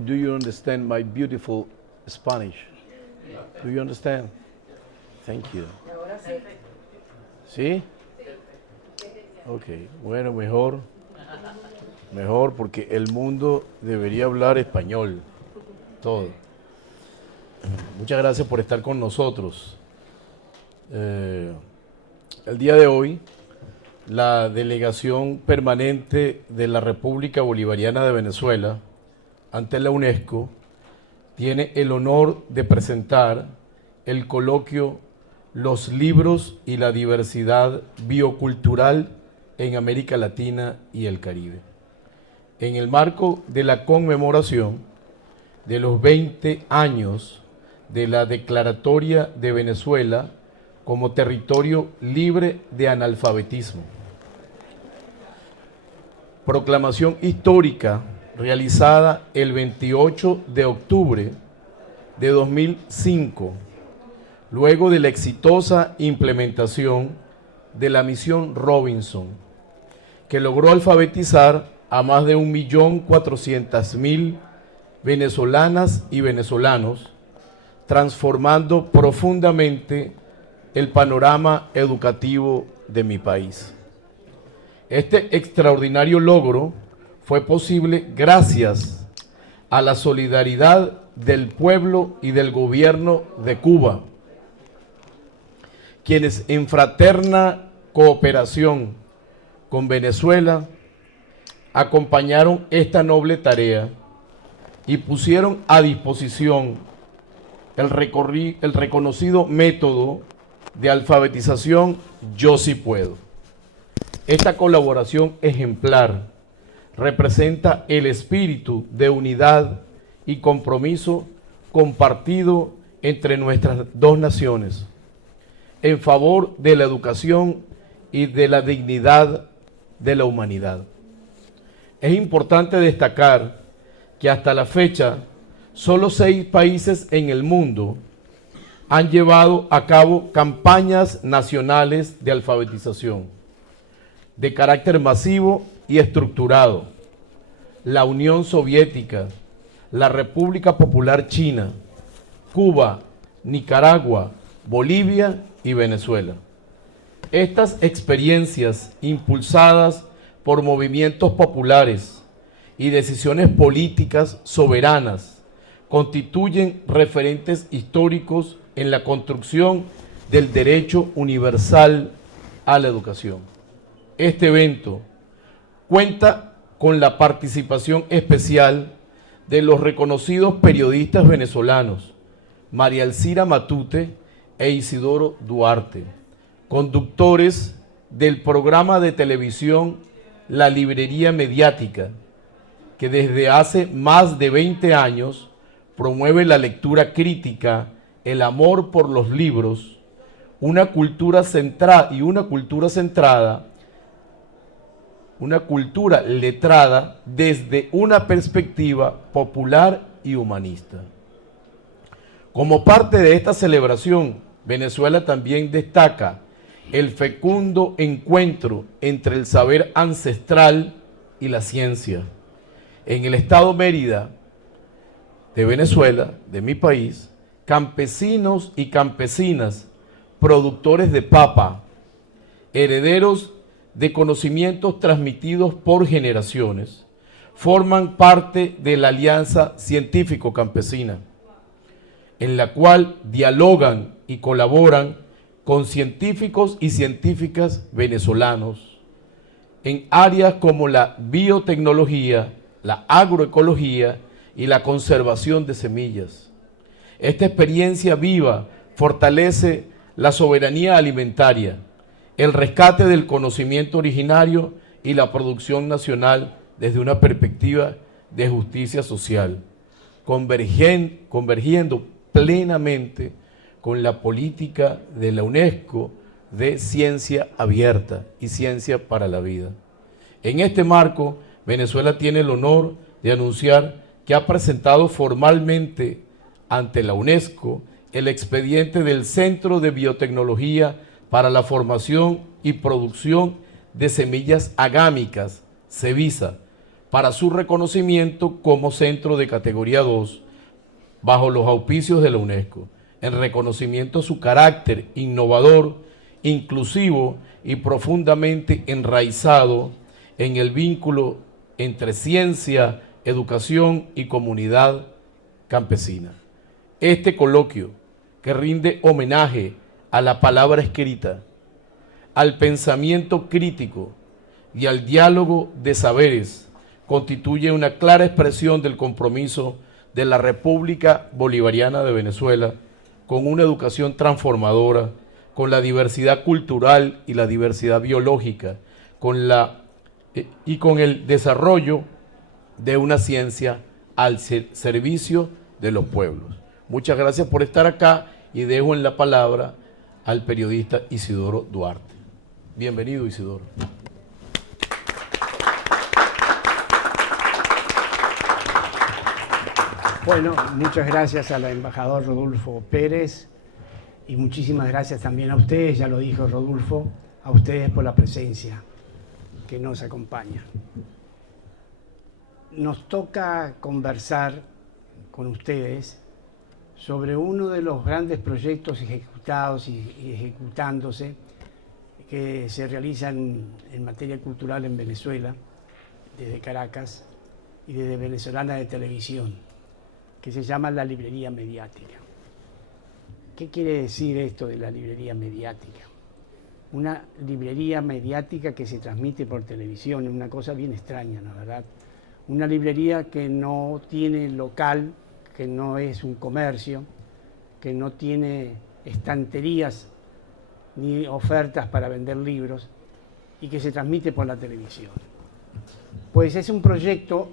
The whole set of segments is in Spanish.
Do you understand my beautiful Spanish? Do you understand? Thank you. ¿Sí? Ok, bueno, mejor porque el mundo debería hablar español, todo. Muchas gracias por estar con nosotros. El día de hoy, la delegación permanente de la República Bolivariana de Venezuela ante la UNESCO tiene el honor de presentar el coloquio Los libros y la diversidad biocultural en América Latina y el Caribe, en el marco de la conmemoración de los 20 años de la Declaratoria de Venezuela como territorio libre de analfabetismo. Proclamación histórica realizada el 28 de octubre de 2005, luego de la exitosa implementación de la misión Robinson, que logró alfabetizar a más de 1.400.000 venezolanas y venezolanos, transformando profundamente el panorama educativo de mi país. Este extraordinario logro fue posible gracias a la solidaridad del pueblo y del gobierno de Cuba, quienes en fraterna cooperación con Venezuela acompañaron esta noble tarea y pusieron a disposición el reconocido método de alfabetización Yo Sí Puedo. Esta colaboración ejemplar representa el espíritu de unidad y compromiso compartido entre nuestras dos naciones en favor de la educación y de la dignidad de la humanidad. Es importante destacar que hasta la fecha solo 6 países en el mundo han llevado a cabo campañas nacionales de alfabetización de carácter masivo y estructurado: la Unión Soviética, la República Popular China, Cuba, Nicaragua, Bolivia y Venezuela. Estas experiencias, impulsadas por movimientos populares y decisiones políticas soberanas, constituyen referentes históricos en la construcción del derecho universal a la educación. Este evento cuenta con la participación especial de los reconocidos periodistas venezolanos María Alcira Matute e Isidoro Duarte, conductores del programa de televisión La Librería Mediática, que desde hace más de 20 años promueve la lectura crítica, el amor por los libros, una cultura letrada desde una perspectiva popular y humanista. Como parte de esta celebración, Venezuela también destaca el fecundo encuentro entre el saber ancestral y la ciencia. En el estado Mérida de Venezuela, de mi país, campesinos y campesinas, productores de papa, herederos de conocimientos transmitidos por generaciones, forman parte de la Alianza Científico-Campesina, en la cual dialogan y colaboran con científicos y científicas venezolanos en áreas como la biotecnología, la agroecología y la conservación de semillas. Esta experiencia viva fortalece la soberanía alimentaria, el rescate del conocimiento originario y la producción nacional desde una perspectiva de justicia social, convergiendo plenamente con la política de la UNESCO de ciencia abierta y ciencia para la vida. En este marco, Venezuela tiene el honor de anunciar que ha presentado formalmente ante la UNESCO el expediente del Centro de Biotecnología para la Formación y Producción de Semillas Agámicas, CEBISA, para su reconocimiento como centro de categoría 2 bajo los auspicios de la UNESCO, en reconocimiento a su carácter innovador, inclusivo y profundamente enraizado en el vínculo entre ciencia, educación y comunidad campesina. Este coloquio, que rinde homenaje a la palabra escrita, al pensamiento crítico y al diálogo de saberes, constituye una clara expresión del compromiso de la República Bolivariana de Venezuela con una educación transformadora, con la diversidad cultural y la diversidad biológica, con el desarrollo de una ciencia al servicio de los pueblos. Muchas gracias por estar acá y dejo en la palabra al periodista Isidoro Duarte. Bienvenido, Isidoro. Bueno, muchas gracias al embajador Rodolfo Pérez y muchísimas gracias también a ustedes, ya lo dijo Rodolfo, a ustedes por la presencia que nos acompaña. Nos toca conversar con ustedes sobre uno de los grandes proyectos ejecutados y ejecutándose que se realizan en materia cultural en Venezuela, desde Caracas y desde Venezolana de Televisión, que se llama la librería mediática. ¿Qué quiere decir esto de la librería mediática? Una librería mediática que se transmite por televisión, es una cosa bien extraña, la verdad. Una librería que no tiene local, que no es un comercio, que no tiene estanterías ni ofertas para vender libros y que se transmite por la televisión. Pues es un proyecto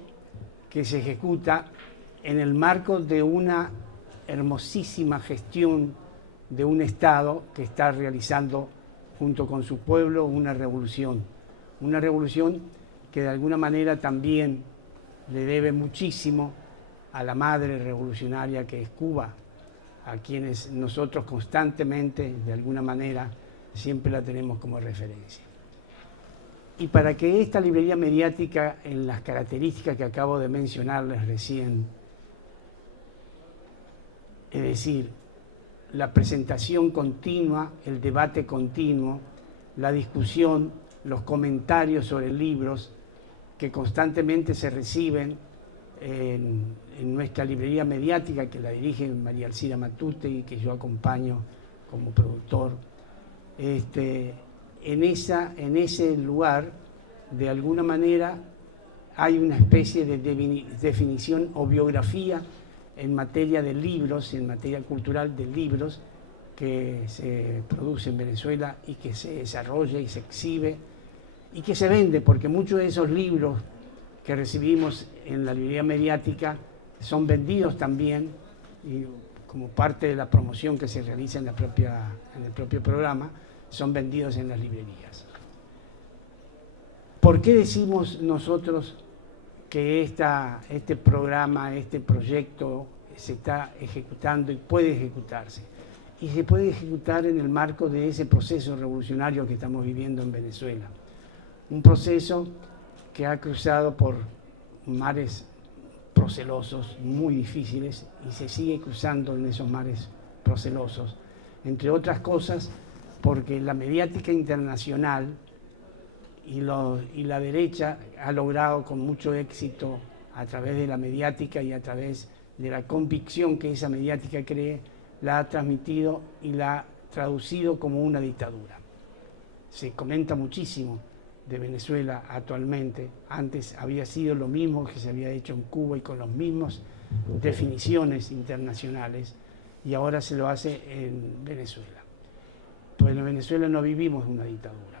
que se ejecuta en el marco de una hermosísima gestión de un Estado que está realizando junto con su pueblo una revolución que de alguna manera también le debe muchísimo a la madre revolucionaria que es Cuba, a quienes nosotros constantemente, de alguna manera, siempre la tenemos como referencia. Y para que esta librería mediática, en las características que acabo de mencionarles recién, es decir, la presentación continua, el debate continuo, la discusión, los comentarios sobre libros que constantemente se reciben en nuestra librería mediática, que la dirige María Alcira Matute y que yo acompaño como productor. En ese lugar, de alguna manera, hay una especie de definición o biografía en materia de libros, en materia cultural de libros, que se produce en Venezuela y que se desarrolla y se exhibe y que se vende, porque muchos de esos libros que recibimos en la librería mediática son vendidos también, y como parte de la promoción que se realiza en el propio programa, son vendidos en las librerías. ¿Por qué decimos nosotros que este programa, este proyecto se está ejecutando y puede ejecutarse? Y se puede ejecutar en el marco de ese proceso revolucionario que estamos viviendo en Venezuela. Un proceso que ha cruzado por mares procelosos muy difíciles y se sigue cruzando en esos mares procelosos, entre otras cosas porque la mediática internacional y la derecha ha logrado con mucho éxito, a través de la mediática y a través de la convicción que esa mediática cree, la ha transmitido y la ha traducido como una dictadura. Se comenta muchísimo de Venezuela actualmente. Antes había sido lo mismo que se había hecho en Cuba y con las mismas definiciones internacionales, y ahora se lo hace en Venezuela. Pues en Venezuela no vivimos una dictadura.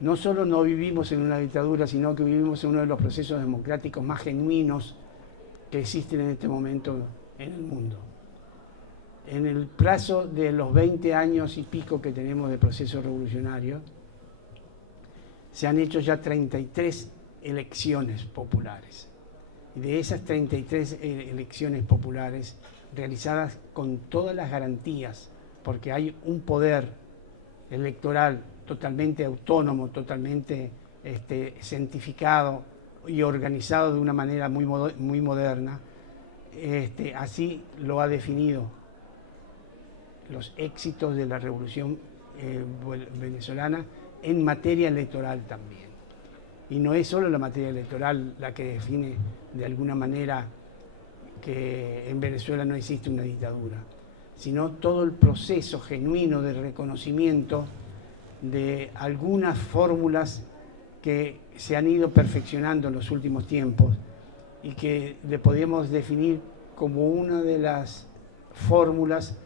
No solo no vivimos en una dictadura, sino que vivimos en uno de los procesos democráticos más genuinos que existen en este momento en el mundo. En el plazo de los 20 años y pico que tenemos de proceso revolucionario, se han hecho ya 33 elecciones populares. Y de esas 33 elecciones populares, realizadas con todas las garantías, porque hay un poder electoral totalmente autónomo, totalmente cientificado, y organizado de una manera muy moderna. Así lo ha definido los éxitos de la revolución venezolana en materia electoral también. Y no es solo la materia electoral la que define de alguna manera que en Venezuela no existe una dictadura, sino todo el proceso genuino de reconocimiento de algunas fórmulas que se han ido perfeccionando en los últimos tiempos y que le podemos definir como una de las fórmulas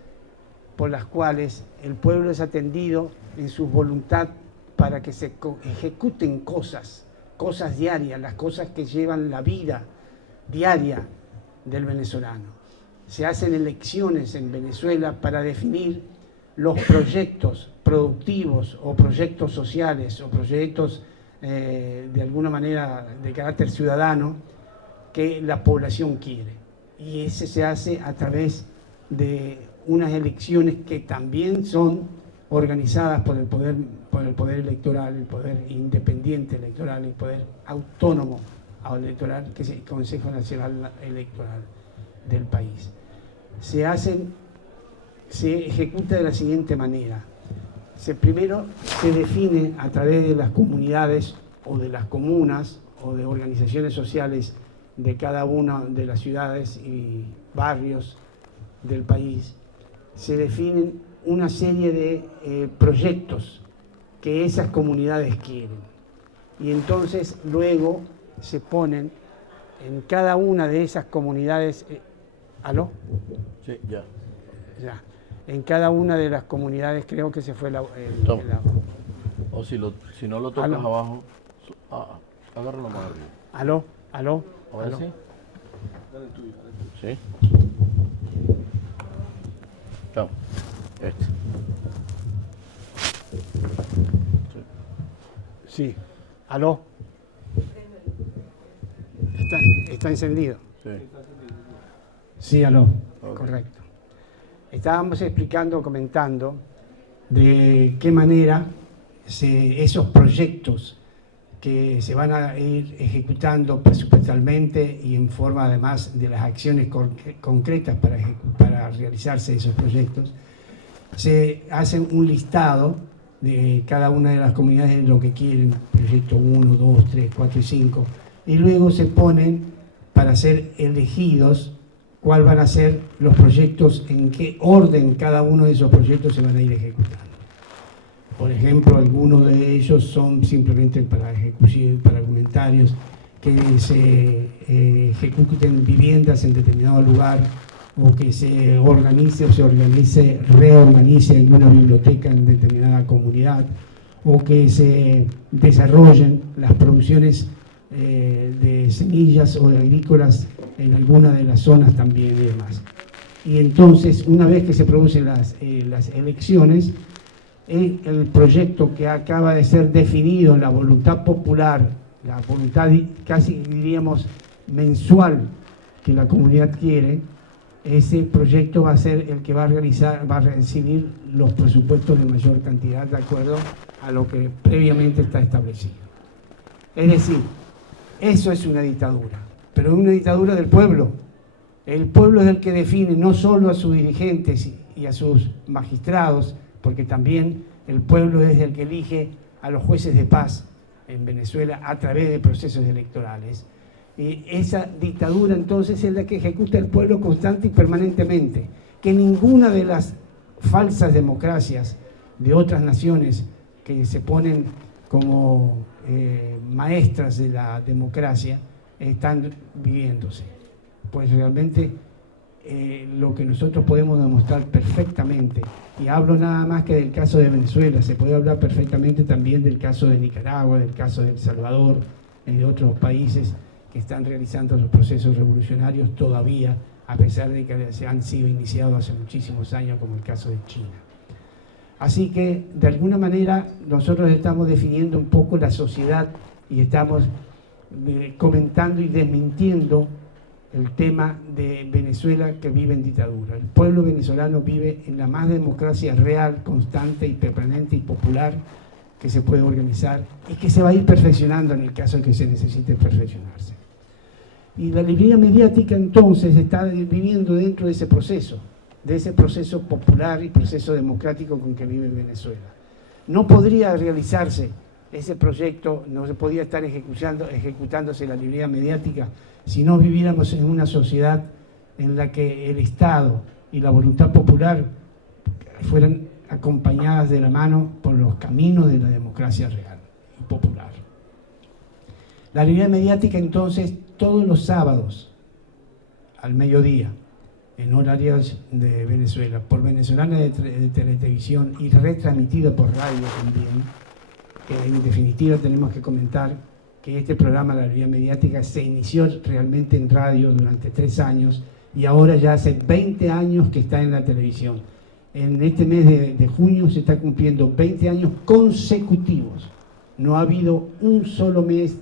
por las cuales el pueblo es atendido en su voluntad para que se ejecuten cosas diarias, las cosas que llevan la vida diaria del venezolano. Se hacen elecciones en Venezuela para definir los proyectos productivos o proyectos sociales o proyectos de alguna manera de carácter ciudadano que la población quiere. Y ese se hace a través de unas elecciones que también son organizadas por el poder electoral, el poder independiente electoral, el poder autónomo electoral, que es el Consejo Nacional Electoral del país. Se ejecuta de la siguiente manera. Primero se define a través de las comunidades o de las comunas o de organizaciones sociales de cada una de las ciudades y barrios del país, se definen una serie de proyectos que esas comunidades quieren. Y entonces luego se ponen en cada una de esas comunidades... ¿Aló? Sí, ya. Ya. En cada una de las comunidades creo que se fue o si no lo tocas abajo, agárralo más arriba. ¿Aló? Ahora sí. Dale el tuyo. Sí. Chao. Sí. ¿Aló? ¿Está encendido? Sí. Sí, aló. Okay. Correcto. Estábamos comentando de qué manera esos proyectos que se van a ir ejecutando presupuestalmente y en forma además de las acciones concretas para realizarse esos proyectos, se hacen un listado de cada una de las comunidades de lo que quieren, proyecto 1, 2, 3, 4 y 5, y luego se ponen para ser elegidos cuál van a ser los proyectos, en qué orden cada uno de esos proyectos se van a ir ejecutando. Por ejemplo, algunos de ellos son simplemente para ejecución, para argumentarios, que se ejecuten viviendas en determinado lugar, o que se organice reorganice alguna biblioteca en determinada comunidad, o que se desarrollen las producciones de semillas o de agrícolas en alguna de las zonas también y demás. Y entonces, una vez que se producen las elecciones, el proyecto que acaba de ser definido en la voluntad popular, la voluntad casi diríamos mensual que la comunidad quiere, ese proyecto va a ser el que va a recibir los presupuestos de mayor cantidad de acuerdo a lo que previamente está establecido. Es decir, eso es una dictadura, pero es una dictadura del pueblo. El pueblo es el que define no solo a sus dirigentes y a sus magistrados, porque también el pueblo es el que elige a los jueces de paz en Venezuela a través de procesos electorales. Y esa dictadura entonces es la que ejecuta el pueblo constante y permanentemente, que ninguna de las falsas democracias de otras naciones que se ponen como maestras de la democracia están viviéndose. Pues realmente lo que nosotros podemos demostrar perfectamente, y hablo nada más que del caso de Venezuela, se puede hablar perfectamente también del caso de Nicaragua, del caso de El Salvador y de otros países que están realizando los procesos revolucionarios todavía, a pesar de que se han sido iniciados hace muchísimos años, como el caso de China. Así que, de alguna manera, nosotros estamos definiendo un poco la sociedad y estamos comentando y desmintiendo el tema de Venezuela que vive en dictadura. El pueblo venezolano vive en la más democracia real, constante y permanente y popular que se puede organizar y que se va a ir perfeccionando en el caso en que se necesite perfeccionarse. Y la librería mediática entonces está viviendo dentro de ese proceso popular y proceso democrático con que vive Venezuela. No podría realizarse ese proyecto, no se podía estar ejecutándose la librería mediática si no viviéramos en una sociedad en la que el Estado y la voluntad popular fueran acompañadas de la mano por los caminos de la democracia real y popular. La librería mediática entonces todos los sábados al mediodía en horarios de Venezuela, por Venezolana de Televisión y retransmitida por radio también, que en definitiva tenemos que comentar que este programa, la librería mediática, se inició realmente en radio durante 3 años y ahora ya hace 20 años que está en la televisión. En este mes de junio se está cumpliendo 20 años consecutivos. No ha habido un solo mes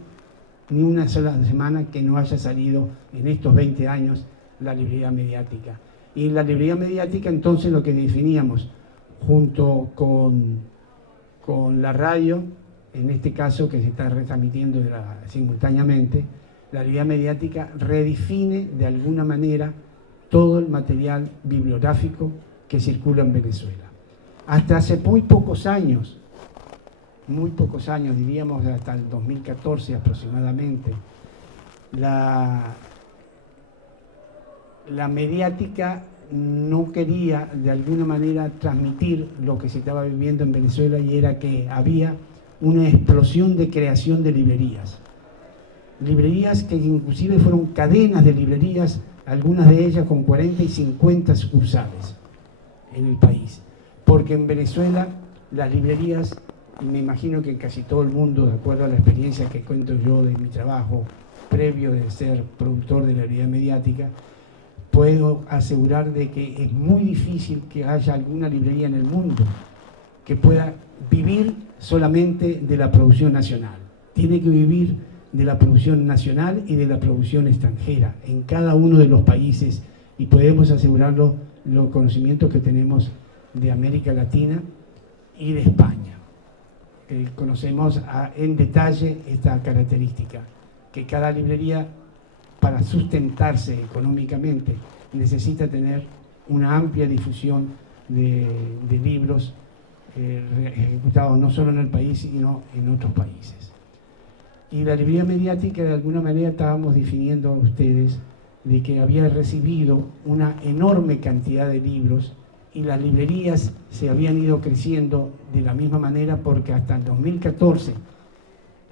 ni una sola semana que no haya salido en estos 20 años la librería mediática. Y la librería mediática entonces lo que definíamos junto con la radio, en este caso que se está retransmitiendo simultáneamente, la librería mediática redefine de alguna manera todo el material bibliográfico que circula en Venezuela. Hasta hace muy pocos años, diríamos hasta el 2014 aproximadamente, la mediática no quería de alguna manera transmitir lo que se estaba viviendo en Venezuela, y era que había una explosión de creación de librerías. Librerías que inclusive fueron cadenas de librerías, algunas de ellas con 40 y 50 sucursales en el país. Porque en Venezuela las librerías, y me imagino que casi todo el mundo, de acuerdo a la experiencia que cuento yo de mi trabajo previo de ser productor de la librería mediática, puedo asegurar de que es muy difícil que haya alguna librería en el mundo que pueda vivir solamente de la producción nacional. Tiene que vivir de la producción nacional y de la producción extranjera en cada uno de los países, y podemos asegurarlo los conocimientos que tenemos de América Latina y de España. Conocemos en detalle esta característica, que cada librería, para sustentarse económicamente, necesita tener una amplia difusión de libros ejecutados no solo en el país, sino en otros países. Y la librería mediática, de alguna manera, estábamos definiendo a ustedes de que había recibido una enorme cantidad de libros, y las librerías se habían ido creciendo de la misma manera, porque hasta el 2014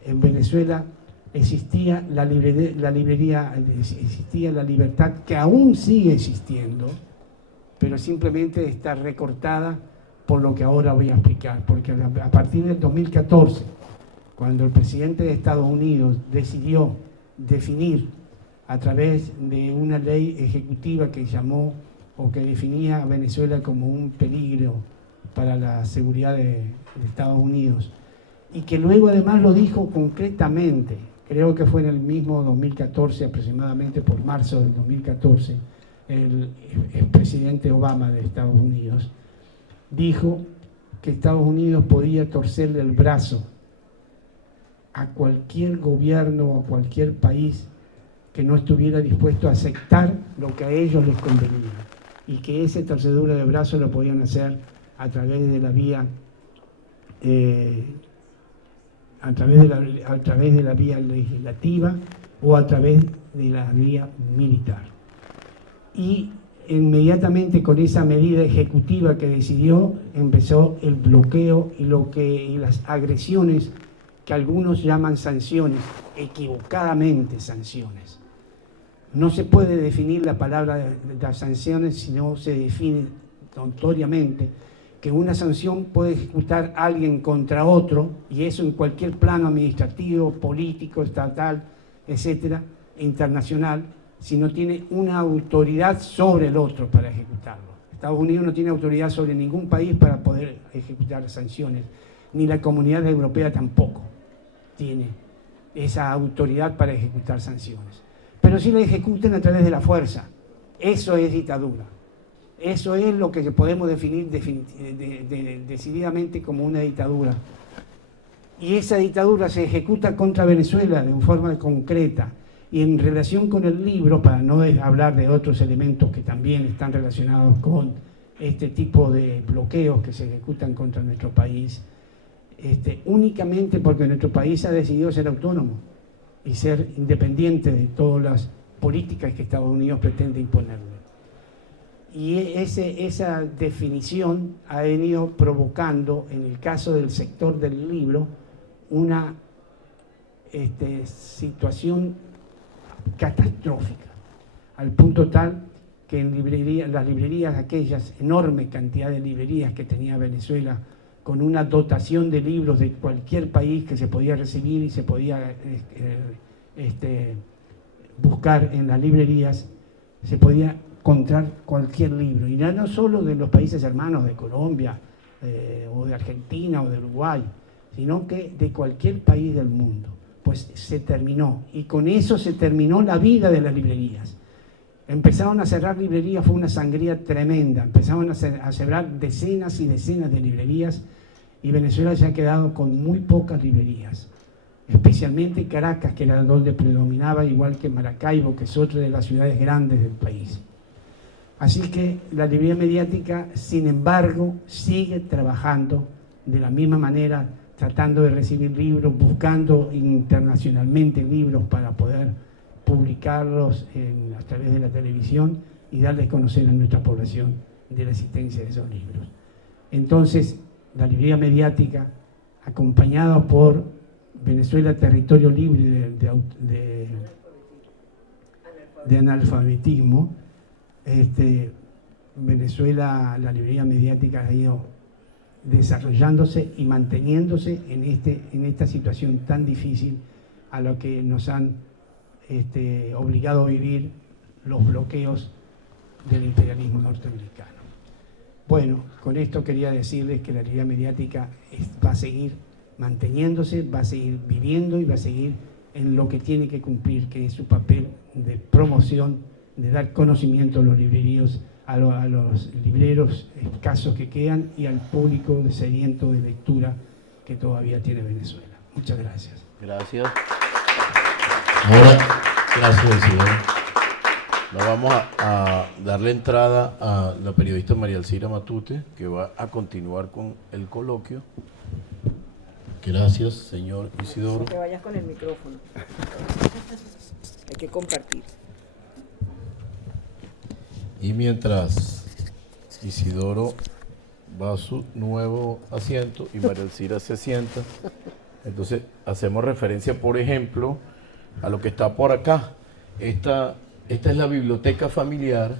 en Venezuela existía la librería, existía la libertad, que aún sigue existiendo, pero simplemente está recortada por lo que ahora voy a explicar. Porque a partir del 2014, cuando el presidente de Estados Unidos decidió definir a través de una ley ejecutiva que llamó o que definía a Venezuela como un peligro para la seguridad de Estados Unidos, y que luego además lo dijo concretamente, creo que fue en el mismo 2014, aproximadamente por marzo del 2014, el presidente Obama de Estados Unidos dijo que Estados Unidos podía torcerle el brazo a cualquier gobierno o a cualquier país que no estuviera dispuesto a aceptar lo que a ellos les convenía, y que esa torcedura de brazo lo podían hacer a través de la vía legislativa o a través de la vía militar. Y inmediatamente con esa medida ejecutiva que decidió, empezó el bloqueo y las agresiones que algunos llaman sanciones, equivocadamente sanciones. No se puede definir la palabra de las sanciones si no se define notoriamente que una sanción puede ejecutar alguien contra otro, y eso en cualquier plano administrativo, político, estatal, etcétera, internacional, si no tiene una autoridad sobre el otro para ejecutarlo. Estados Unidos no tiene autoridad sobre ningún país para poder ejecutar sanciones, ni la Comunidad Europea tampoco tiene esa autoridad para ejecutar sanciones. Pero sí la ejecutan a través de la fuerza. Eso es dictadura. Eso es lo que podemos definir decididamente como una dictadura. Y esa dictadura se ejecuta contra Venezuela de forma concreta. Y en relación con el libro, para no hablar de otros elementos que también están relacionados con este tipo de bloqueos que se ejecutan contra nuestro país, únicamente porque nuestro país ha decidido ser autónomo y ser independiente de todas las políticas que Estados Unidos pretende imponerle. Y esa definición ha venido provocando, en el caso del sector del libro, una situación catastrófica, al punto tal que en las librerías, aquellas enorme cantidad de librerías que tenía Venezuela, con una dotación de libros de cualquier país que se podía recibir y se podía buscar en las librerías, se podía encontrar cualquier libro, y no solo de los países hermanos de Colombia o de Argentina o de Uruguay, sino que de cualquier país del mundo. Pues se terminó, y con eso se terminó la vida de las librerías. Empezaron a cerrar librerías, fue una sangría tremenda, empezaron a cerrar decenas y decenas de librerías, y Venezuela se ha quedado con muy pocas librerías, especialmente Caracas, que era donde predominaba, igual que Maracaibo, que es otra de las ciudades grandes del país. Así que la librería mediática, sin embargo, sigue trabajando de la misma manera, tratando de recibir libros, buscando internacionalmente libros para poder publicarlos a través de la televisión y darles a conocer a nuestra población de la existencia de esos libros. Entonces, la librería mediática, acompañada por Venezuela Territorio Libre de analfabetismo, Venezuela, la librería mediática ha ido desarrollándose y manteniéndose en esta situación tan difícil a lo que nos han obligado a vivir los bloqueos del imperialismo norteamericano. Bueno, con esto quería decirles que la librería mediática va a seguir manteniéndose, va a seguir viviendo y va a seguir en lo que tiene que cumplir, que es su papel de promoción, de dar conocimiento a los libreríos, a los libreros escasos que quedan y al público sediento de lectura que todavía tiene Venezuela. Muchas gracias. Gracias. Ahora, gracias, señor. Nos vamos a darle entrada a la periodista María Alcira Matute, que va a continuar con el coloquio. Gracias, señor Isidoro. Que vayas con el micrófono. Hay que compartir. Y mientras Isidoro va a su nuevo asiento y María Alcira se sienta, entonces hacemos referencia, por ejemplo, a lo que está por acá. Esta es la biblioteca familiar,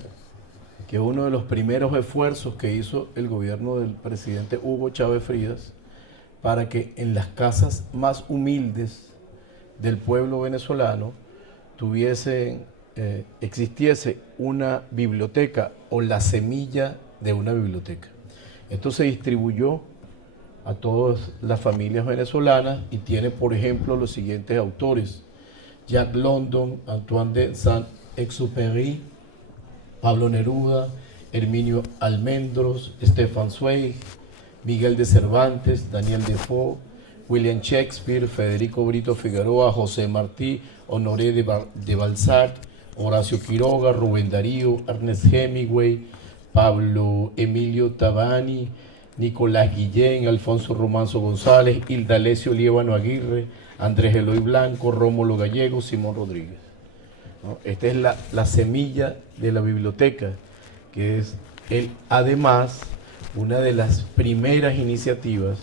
que es uno de los primeros esfuerzos que hizo el gobierno del presidente Hugo Chávez Frías para que en las casas más humildes del pueblo venezolano existiese una biblioteca o la semilla de una biblioteca. Esto se distribuyó a todas las familias venezolanas y tiene, por ejemplo, los siguientes autores: Jack London, Antoine de Saint-Exupéry, Pablo Neruda, Herminio Almendros, Stefan Zweig, Miguel de Cervantes, Daniel Defoe, William Shakespeare, Federico Brito Figueroa, José Martí, Honoré de Balzac, Horacio Quiroga, Rubén Darío, Ernest Hemingway, Pablo Emilio Tabani, Nicolás Guillén, Alfonso Romanzo González, Hilda Alessio Liévano Aguirre, Andrés Eloy Blanco, Rómulo Gallego, Simón Rodríguez. ¿No? Esta es la semilla de la biblioteca, que es además una de las primeras iniciativas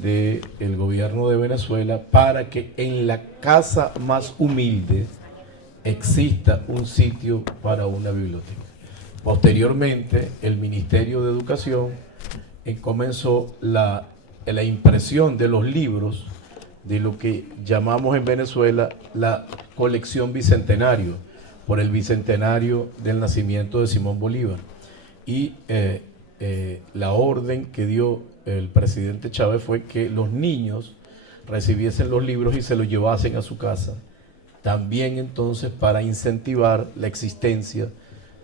del gobierno de Venezuela para que en la casa más humilde exista un sitio para una biblioteca. Posteriormente, el Ministerio de Educación comenzó la impresión de los libros de lo que llamamos en Venezuela la colección bicentenario, por el bicentenario del nacimiento de Simón Bolívar. Y la orden que dio el presidente Chávez fue que los niños recibiesen los libros y se los llevasen a su casa, también entonces para incentivar la existencia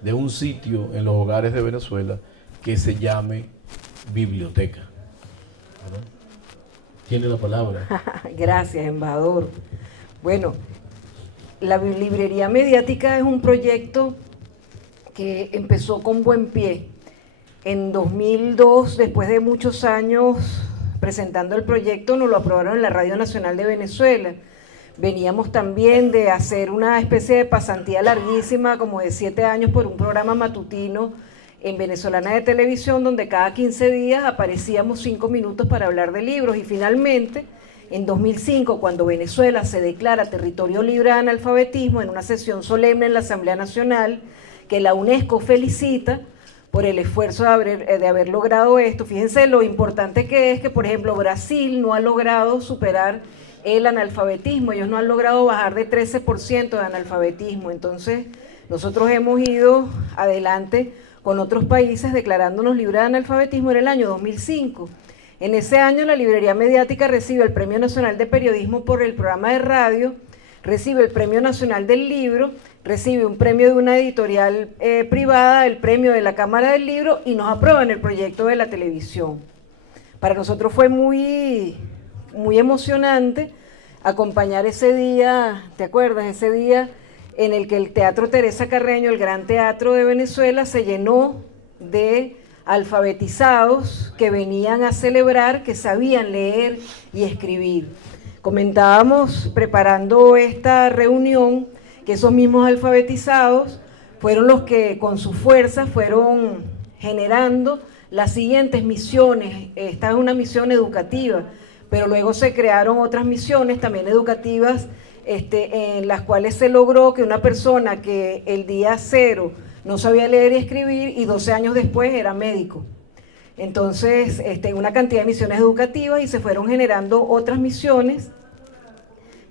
de un sitio en los hogares de Venezuela que se llame biblioteca. Tiene la palabra. Gracias, embajador. Bueno, la librería mediática es un proyecto que empezó con buen pie. En 2002, después de muchos años presentando el proyecto, nos lo aprobaron en la Radio Nacional de Venezuela. Veníamos también de hacer una especie de pasantía larguísima, como de 7 años, por un programa matutino en Venezolana de Televisión, donde cada 15 días aparecíamos 5 minutos para hablar de libros. Y finalmente, en 2005, cuando Venezuela se declara territorio libre de analfabetismo, en una sesión solemne en la Asamblea Nacional, que la UNESCO felicita por el esfuerzo de haber logrado esto. Fíjense lo importante que es que, por ejemplo, Brasil no ha logrado superar el analfabetismo, ellos no han logrado bajar de 13% de analfabetismo. Entonces, nosotros hemos ido adelante con otros países declarándonos libres de analfabetismo en el año 2005. En ese año la librería mediática recibe el Premio Nacional de Periodismo por el programa de radio, recibe el Premio Nacional del Libro, recibe un premio de una editorial privada, el premio de la Cámara del Libro, y nos aprueban el proyecto de la televisión. Para nosotros fue muy emocionante acompañar ese día, ¿te acuerdas? Ese día en el que el Teatro Teresa Carreño, el gran teatro de Venezuela, se llenó de alfabetizados que venían a celebrar que sabían leer y escribir. Comentábamos, preparando esta reunión, que esos mismos alfabetizados fueron los que con su fuerza fueron generando las siguientes misiones. Esta es una misión educativa, pero luego se crearon otras misiones también educativas, en las cuales se logró que una persona que el día 0 no sabía leer y escribir y 12 años después era médico. Entonces, una cantidad de misiones educativas, y se fueron generando otras misiones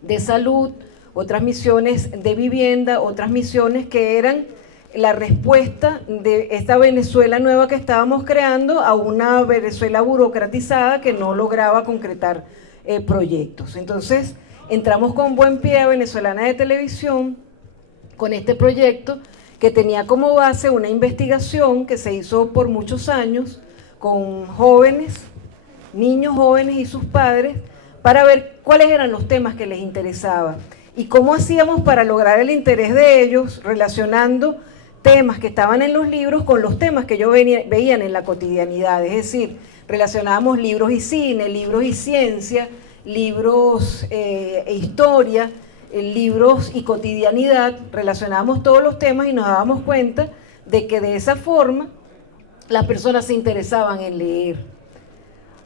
de salud, otras misiones de vivienda, otras misiones que eran la respuesta de esta Venezuela nueva que estábamos creando a una Venezuela burocratizada que no lograba concretar proyectos. Entonces, entramos con buen pie a Venezolana de Televisión con este proyecto que tenía como base una investigación que se hizo por muchos años con jóvenes, niños jóvenes y sus padres, para ver cuáles eran los temas que les interesaban y cómo hacíamos para lograr el interés de ellos, relacionando temas que estaban en los libros con los temas que ellos veían en la cotidianidad. Es decir, relacionábamos libros y cine, libros y ciencia, libros e historia, libros y cotidianidad. Relacionábamos todos los temas y nos dábamos cuenta de que de esa forma las personas se interesaban en leer.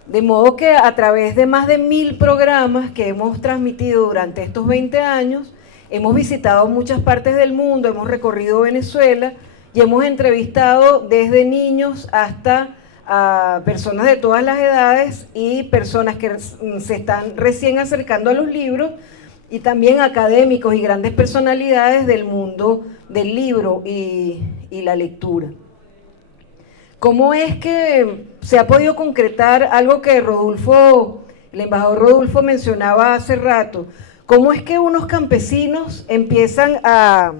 De modo que a través de más de 1000 programas que hemos transmitido durante estos 20 años, hemos visitado muchas partes del mundo, hemos recorrido Venezuela y hemos entrevistado desde niños hasta a personas de todas las edades y personas que se están recién acercando a los libros, y también académicos y grandes personalidades del mundo del libro y la lectura. ¿Cómo es que se ha podido concretar algo que el embajador Rodulfo mencionaba hace rato? ¿Cómo es que unos campesinos empiezan a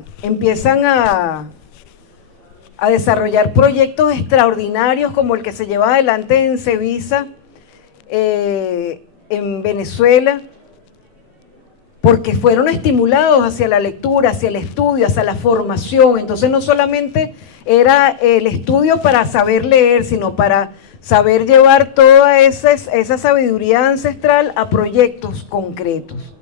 desarrollar proyectos extraordinarios como el que se lleva adelante en Cevisa, en Venezuela? Porque fueron estimulados hacia la lectura, hacia el estudio, hacia la formación. Entonces no solamente era el estudio para saber leer, sino para saber llevar toda esa sabiduría ancestral a proyectos concretos.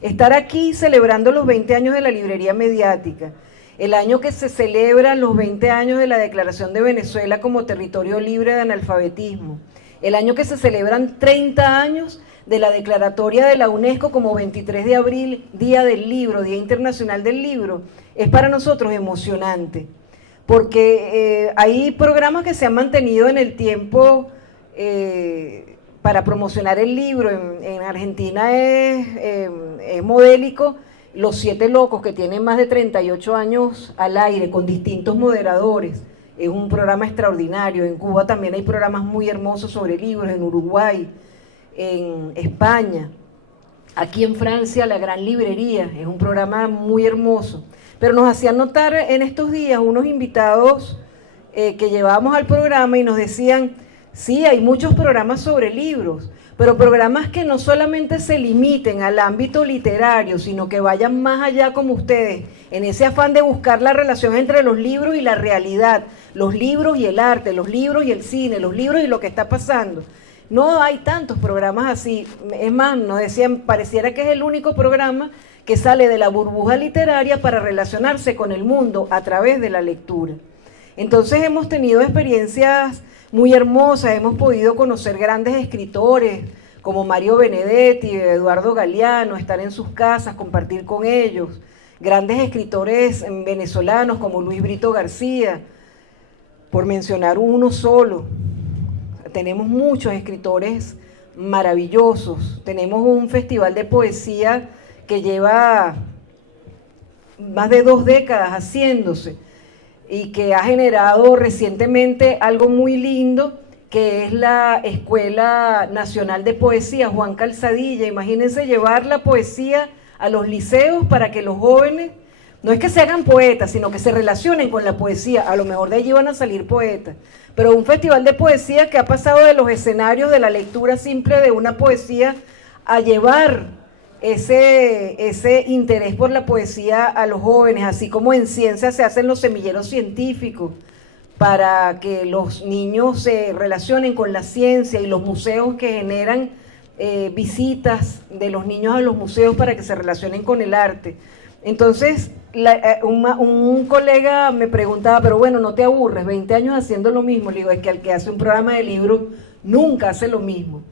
Estar aquí celebrando los 20 años de la librería mediática, el año que se celebran los 20 años de la declaración de Venezuela como territorio libre de analfabetismo, el año que se celebran 30 años de la declaratoria de la UNESCO como 23 de abril, Día del Libro, Día Internacional del Libro, es para nosotros emocionante, porque hay programas que se han mantenido en el tiempo para promocionar el libro. En Argentina es modélico Los Siete Locos, que tiene más de 38 años al aire, con distintos moderadores. Es un programa extraordinario. En Cuba también hay programas muy hermosos sobre libros, en Uruguay, en España, aquí en Francia, La Gran Librería, es un programa muy hermoso. Pero nos hacían notar en estos días unos invitados que llevábamos al programa y nos decían, sí, hay muchos programas sobre libros, pero programas que no solamente se limiten al ámbito literario, sino que vayan más allá como ustedes, en ese afán de buscar la relación entre los libros y la realidad, los libros y el arte, los libros y el cine, los libros y lo que está pasando. No hay tantos programas así, es más, nos decían, pareciera que es el único programa que sale de la burbuja literaria para relacionarse con el mundo a través de la lectura. Entonces hemos tenido experiencias muy hermosas, hemos podido conocer grandes escritores como Mario Benedetti, Eduardo Galeano, estar en sus casas, compartir con ellos, grandes escritores venezolanos como Luis Brito García, por mencionar uno solo. Tenemos muchos escritores maravillosos, tenemos un festival de poesía que lleva más de 2 décadas haciéndose y que ha generado recientemente algo muy lindo, que es la Escuela Nacional de Poesía Juan Calzadilla. Imagínense llevar la poesía a los liceos para que los jóvenes, no es que se hagan poetas, sino que se relacionen con la poesía. A lo mejor de allí van a salir poetas, pero un festival de poesía que ha pasado de los escenarios de la lectura simple de una poesía a llevar ese interés por la poesía a los jóvenes, así como en ciencia se hacen los semilleros científicos para que los niños se relacionen con la ciencia, y los museos que generan visitas de los niños a los museos para que se relacionen con el arte. Entonces, un colega me preguntaba, pero bueno, ¿no te aburres? 20 años haciendo lo mismo. Le digo, es que el que hace un programa de libros nunca hace lo mismo.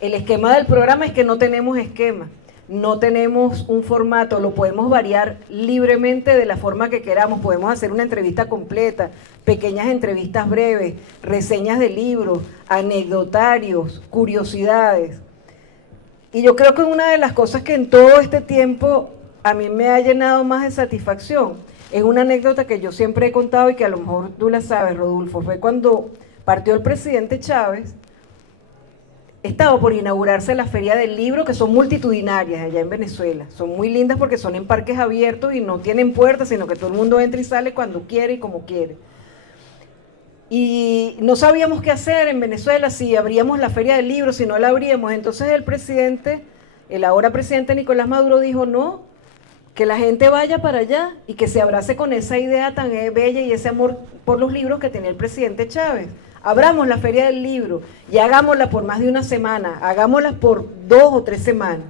El esquema del programa es que no tenemos esquema. No tenemos un formato, lo podemos variar libremente de la forma que queramos. Podemos hacer una entrevista completa, pequeñas entrevistas breves, reseñas de libros, anecdotarios, curiosidades. Y yo creo que una de las cosas que en todo este tiempo a mí me ha llenado más de satisfacción es una anécdota que yo siempre he contado y que a lo mejor tú la sabes, Rodolfo. Fue cuando partió el presidente Chávez. Estaba por inaugurarse la Feria del Libro, que son multitudinarias allá en Venezuela. Son muy lindas porque son en parques abiertos y no tienen puertas, sino que todo el mundo entra y sale cuando quiere y como quiere. Y no sabíamos qué hacer en Venezuela, si abríamos la Feria del Libro, si no la abríamos. Entonces el ahora presidente Nicolás Maduro dijo, no, que la gente vaya para allá y que se abrace con esa idea tan bella y ese amor por los libros que tenía el presidente Chávez. Abramos la Feria del Libro y hagámosla por más de una semana, hagámosla por 2 o 3 semanas.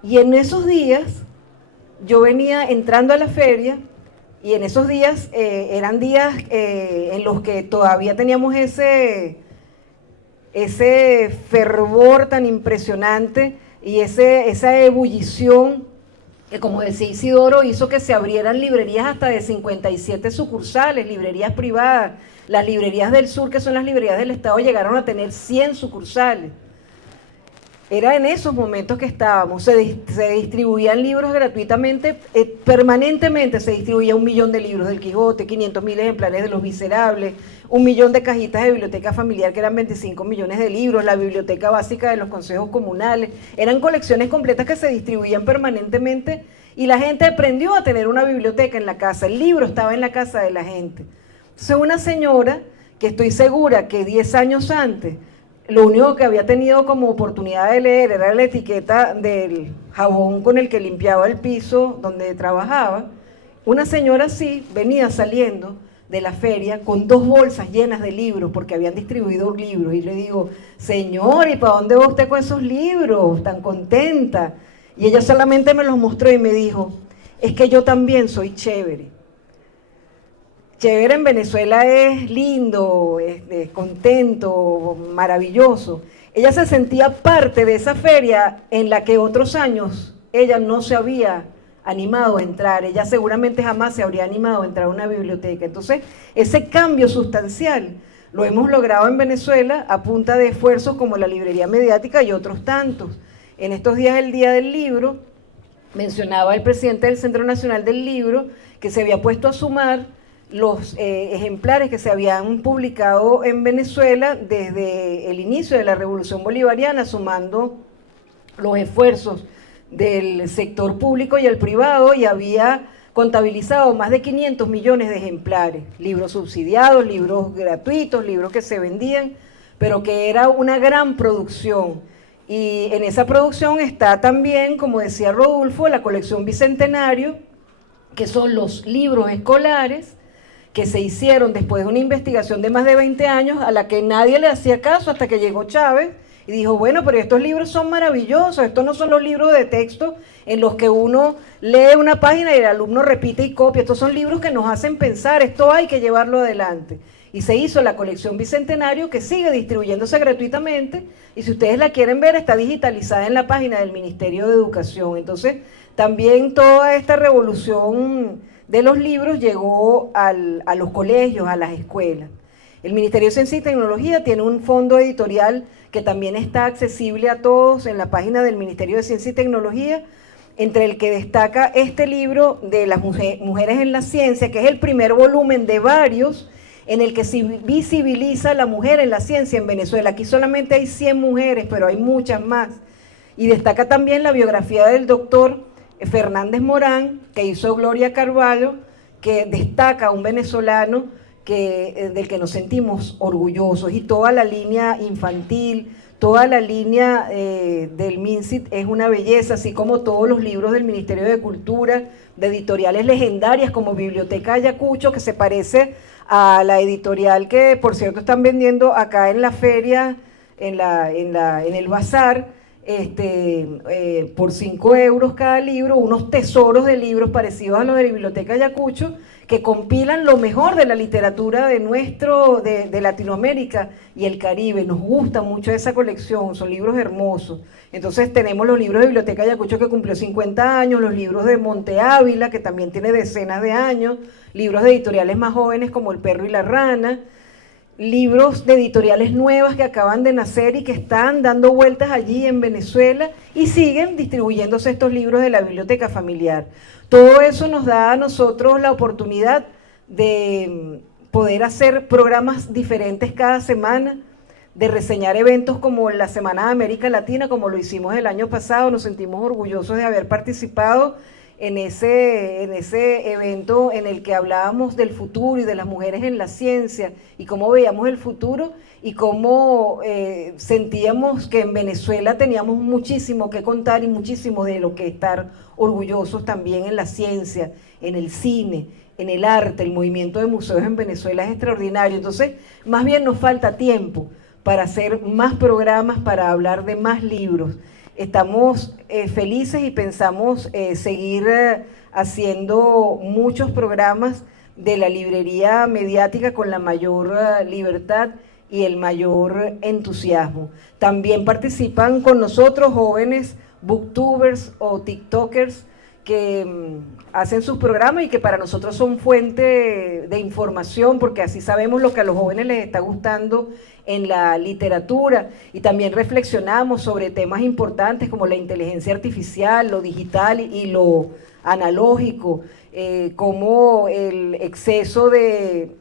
Y en esos días, yo venía entrando a la feria, y en esos días eran días en los que todavía teníamos ese fervor tan impresionante y esa ebullición que, como decía Isidoro, hizo que se abrieran librerías hasta de 57 sucursales, librerías privadas. Las librerías del sur, que son las librerías del Estado, llegaron a tener 100 sucursales. Era en esos momentos que estábamos. Se distribuían libros gratuitamente, permanentemente se distribuía 1 millón de libros del Quijote, 500.000 ejemplares de Los Miserables, 1 millón de cajitas de biblioteca familiar, que eran 25 millones de libros, la biblioteca básica de los consejos comunales. Eran colecciones completas que se distribuían permanentemente y la gente aprendió a tener una biblioteca en la casa. El libro estaba en la casa de la gente. Entonces, una señora que estoy segura que 10 años antes lo único que había tenido como oportunidad de leer era la etiqueta del jabón con el que limpiaba el piso donde trabajaba, una señora así venía saliendo de la feria con 2 bolsas llenas de libros, porque habían distribuido libros, y le digo, señor, ¿y para dónde va usted con esos libros? Tan contenta. Y ella solamente me los mostró y me dijo, es que yo también soy chévere. Chévere en Venezuela es lindo, es contento, maravilloso. Ella se sentía parte de esa feria en la que otros años ella no se había animado a entrar. Ella seguramente jamás se habría animado a entrar a una biblioteca. Entonces, ese cambio sustancial lo hemos logrado en Venezuela a punta de esfuerzos como la librería mediática y otros tantos. En estos días, el Día del Libro, mencionaba el presidente del Centro Nacional del Libro que se había puesto a sumar los ejemplares que se habían publicado en Venezuela desde el inicio de la Revolución Bolivariana, sumando los esfuerzos del sector público y el privado, y había contabilizado más de 500 millones de ejemplares, libros subsidiados, libros gratuitos, libros que se vendían, pero que era una gran producción. Y en esa producción está también, como decía Rodolfo, la colección Bicentenario, que son los libros escolares que se hicieron después de una investigación de más de 20 años a la que nadie le hacía caso hasta que llegó Chávez y dijo, bueno, pero estos libros son maravillosos, estos no son los libros de texto en los que uno lee una página y el alumno repite y copia, estos son libros que nos hacen pensar, esto hay que llevarlo adelante. Y se hizo la colección Bicentenario, que sigue distribuyéndose gratuitamente, y si ustedes la quieren ver, está digitalizada en la página del Ministerio de Educación. Entonces, también toda esta revolución de los libros llegó a los colegios, a las escuelas. El Ministerio de Ciencia y Tecnología tiene un fondo editorial que también está accesible a todos en la página del Ministerio de Ciencia y Tecnología, entre el que destaca este libro de las mujeres en la ciencia, que es el primer volumen de varios, en el que se visibiliza a la mujer en la ciencia en Venezuela. Aquí solamente hay 100 mujeres, pero hay muchas más. Y destaca también la biografía del doctor Fernández Morán, que hizo Gloria Carvalho, que destaca a un venezolano del que nos sentimos orgullosos. Y toda la línea infantil, toda la línea del MINCIT es una belleza, así como todos los libros del Ministerio de Cultura, de editoriales legendarias como Biblioteca Ayacucho, que se parece a la editorial que, por cierto, están vendiendo acá en la feria, en el bazar, por 5 euros cada libro, unos tesoros de libros parecidos a los de la Biblioteca Ayacucho, que compilan lo mejor de la literatura de Latinoamérica y el Caribe. Nos gusta mucho esa colección, son libros hermosos. Entonces tenemos los libros de Biblioteca Ayacucho, que cumplió 50 años, los libros de Monte Ávila, que también tiene decenas de años, libros de editoriales más jóvenes como El Perro y la Rana, libros de editoriales nuevas que acaban de nacer y que están dando vueltas allí en Venezuela, y siguen distribuyéndose estos libros de la biblioteca familiar. Todo eso nos da a nosotros la oportunidad de poder hacer programas diferentes cada semana, de reseñar eventos como la Semana de América Latina, como lo hicimos el año pasado. Nos sentimos orgullosos de haber participado en ese evento en el que hablábamos del futuro y de las mujeres en la ciencia y cómo veíamos el futuro y cómo sentíamos que en Venezuela teníamos muchísimo que contar y muchísimo de lo que estar orgullosos también en la ciencia, en el cine, en el arte. El movimiento de museos en Venezuela es extraordinario. Entonces, más bien nos falta tiempo para hacer más programas, para hablar de más libros. Estamos felices y pensamos seguir haciendo muchos programas de la librería mediática con la mayor libertad y el mayor entusiasmo. También participan con nosotros jóvenes booktubers o tiktokers que hacen sus programas y que para nosotros son fuente de información, porque así sabemos lo que a los jóvenes les está gustando en la literatura, y también reflexionamos sobre temas importantes como la inteligencia artificial, lo digital y lo analógico, como el exceso de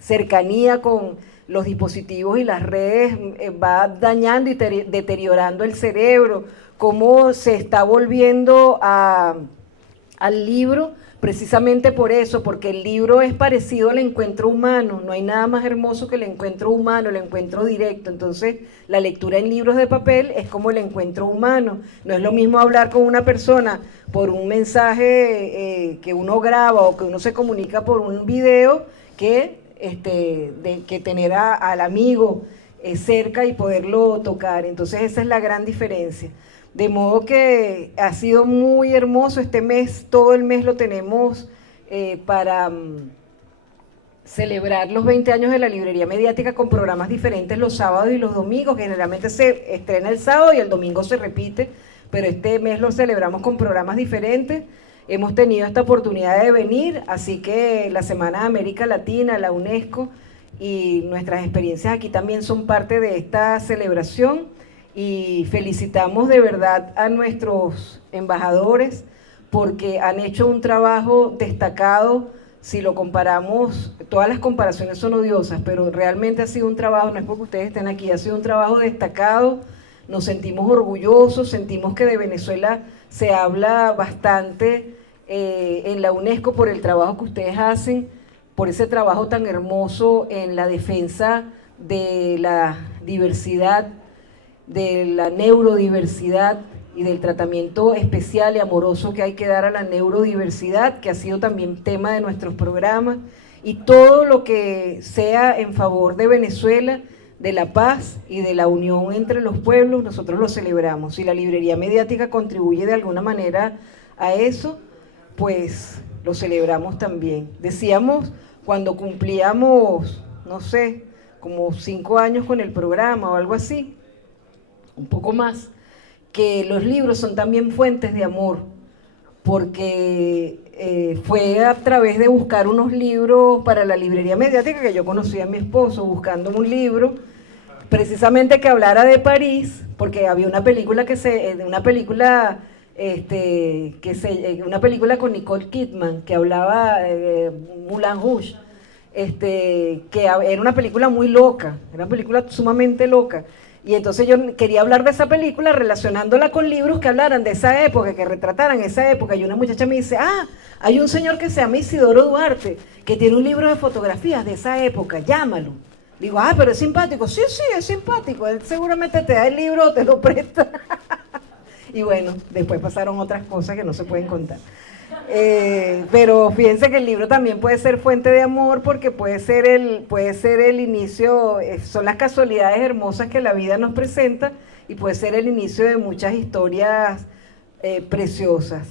cercanía con los dispositivos y las redes va dañando y deteriorando el cerebro, cómo se está volviendo al libro precisamente por eso, porque el libro es parecido al encuentro humano, no hay nada más hermoso que el encuentro humano, el encuentro directo. Entonces la lectura en libros de papel es como el encuentro humano, no es lo mismo hablar con una persona por un mensaje que uno graba o que uno se comunica por un video que tener al amigo cerca y poderlo tocar. Entonces esa es la gran diferencia. De modo que ha sido muy hermoso este mes, todo el mes lo tenemos para celebrar los 20 años de la librería mediática con programas diferentes los sábados y los domingos. Generalmente se estrena el sábado y el domingo se repite, pero este mes lo celebramos con programas diferentes. Hemos tenido esta oportunidad de venir, así que la Semana de América Latina, la UNESCO y nuestras experiencias aquí también son parte de esta celebración. Y felicitamos de verdad a nuestros embajadores porque han hecho un trabajo destacado. Si lo comparamos, todas las comparaciones son odiosas, pero realmente ha sido un trabajo, no es porque ustedes estén aquí, ha sido un trabajo destacado. Nos sentimos orgullosos, sentimos que de Venezuela se habla bastante en la UNESCO por el trabajo que ustedes hacen, por ese trabajo tan hermoso en la defensa de la diversidad, de la neurodiversidad y del tratamiento especial y amoroso que hay que dar a la neurodiversidad, que ha sido también tema de nuestros programas, y todo lo que sea en favor de Venezuela, de la paz y de la unión entre los pueblos, nosotros lo celebramos. Si la librería mediática contribuye de alguna manera a eso, pues lo celebramos también. Decíamos, cuando cumplíamos, no sé, como 5 años con el programa o algo así, un poco más, que los libros son también fuentes de amor, porque fue a través de buscar unos libros para la librería mediática que yo conocí a mi esposo buscando un libro precisamente que hablara de París, porque había una película una película con Nicole Kidman que hablaba Moulin Rouge, que era una película muy loca, era una película sumamente loca. Y entonces yo quería hablar de esa película relacionándola con libros que hablaran de esa época, que retrataran esa época. Y una muchacha me dice, hay un señor que se llama Isidoro Duarte, que tiene un libro de fotografías de esa época, llámalo. Digo, pero es simpático. Sí, es simpático. Él seguramente te da el libro o te lo presta. Y bueno, después pasaron otras cosas que no se pueden contar. Pero fíjense que el libro también puede ser fuente de amor, porque puede ser el inicio, son las casualidades hermosas que la vida nos presenta, y puede ser el inicio de muchas historias preciosas.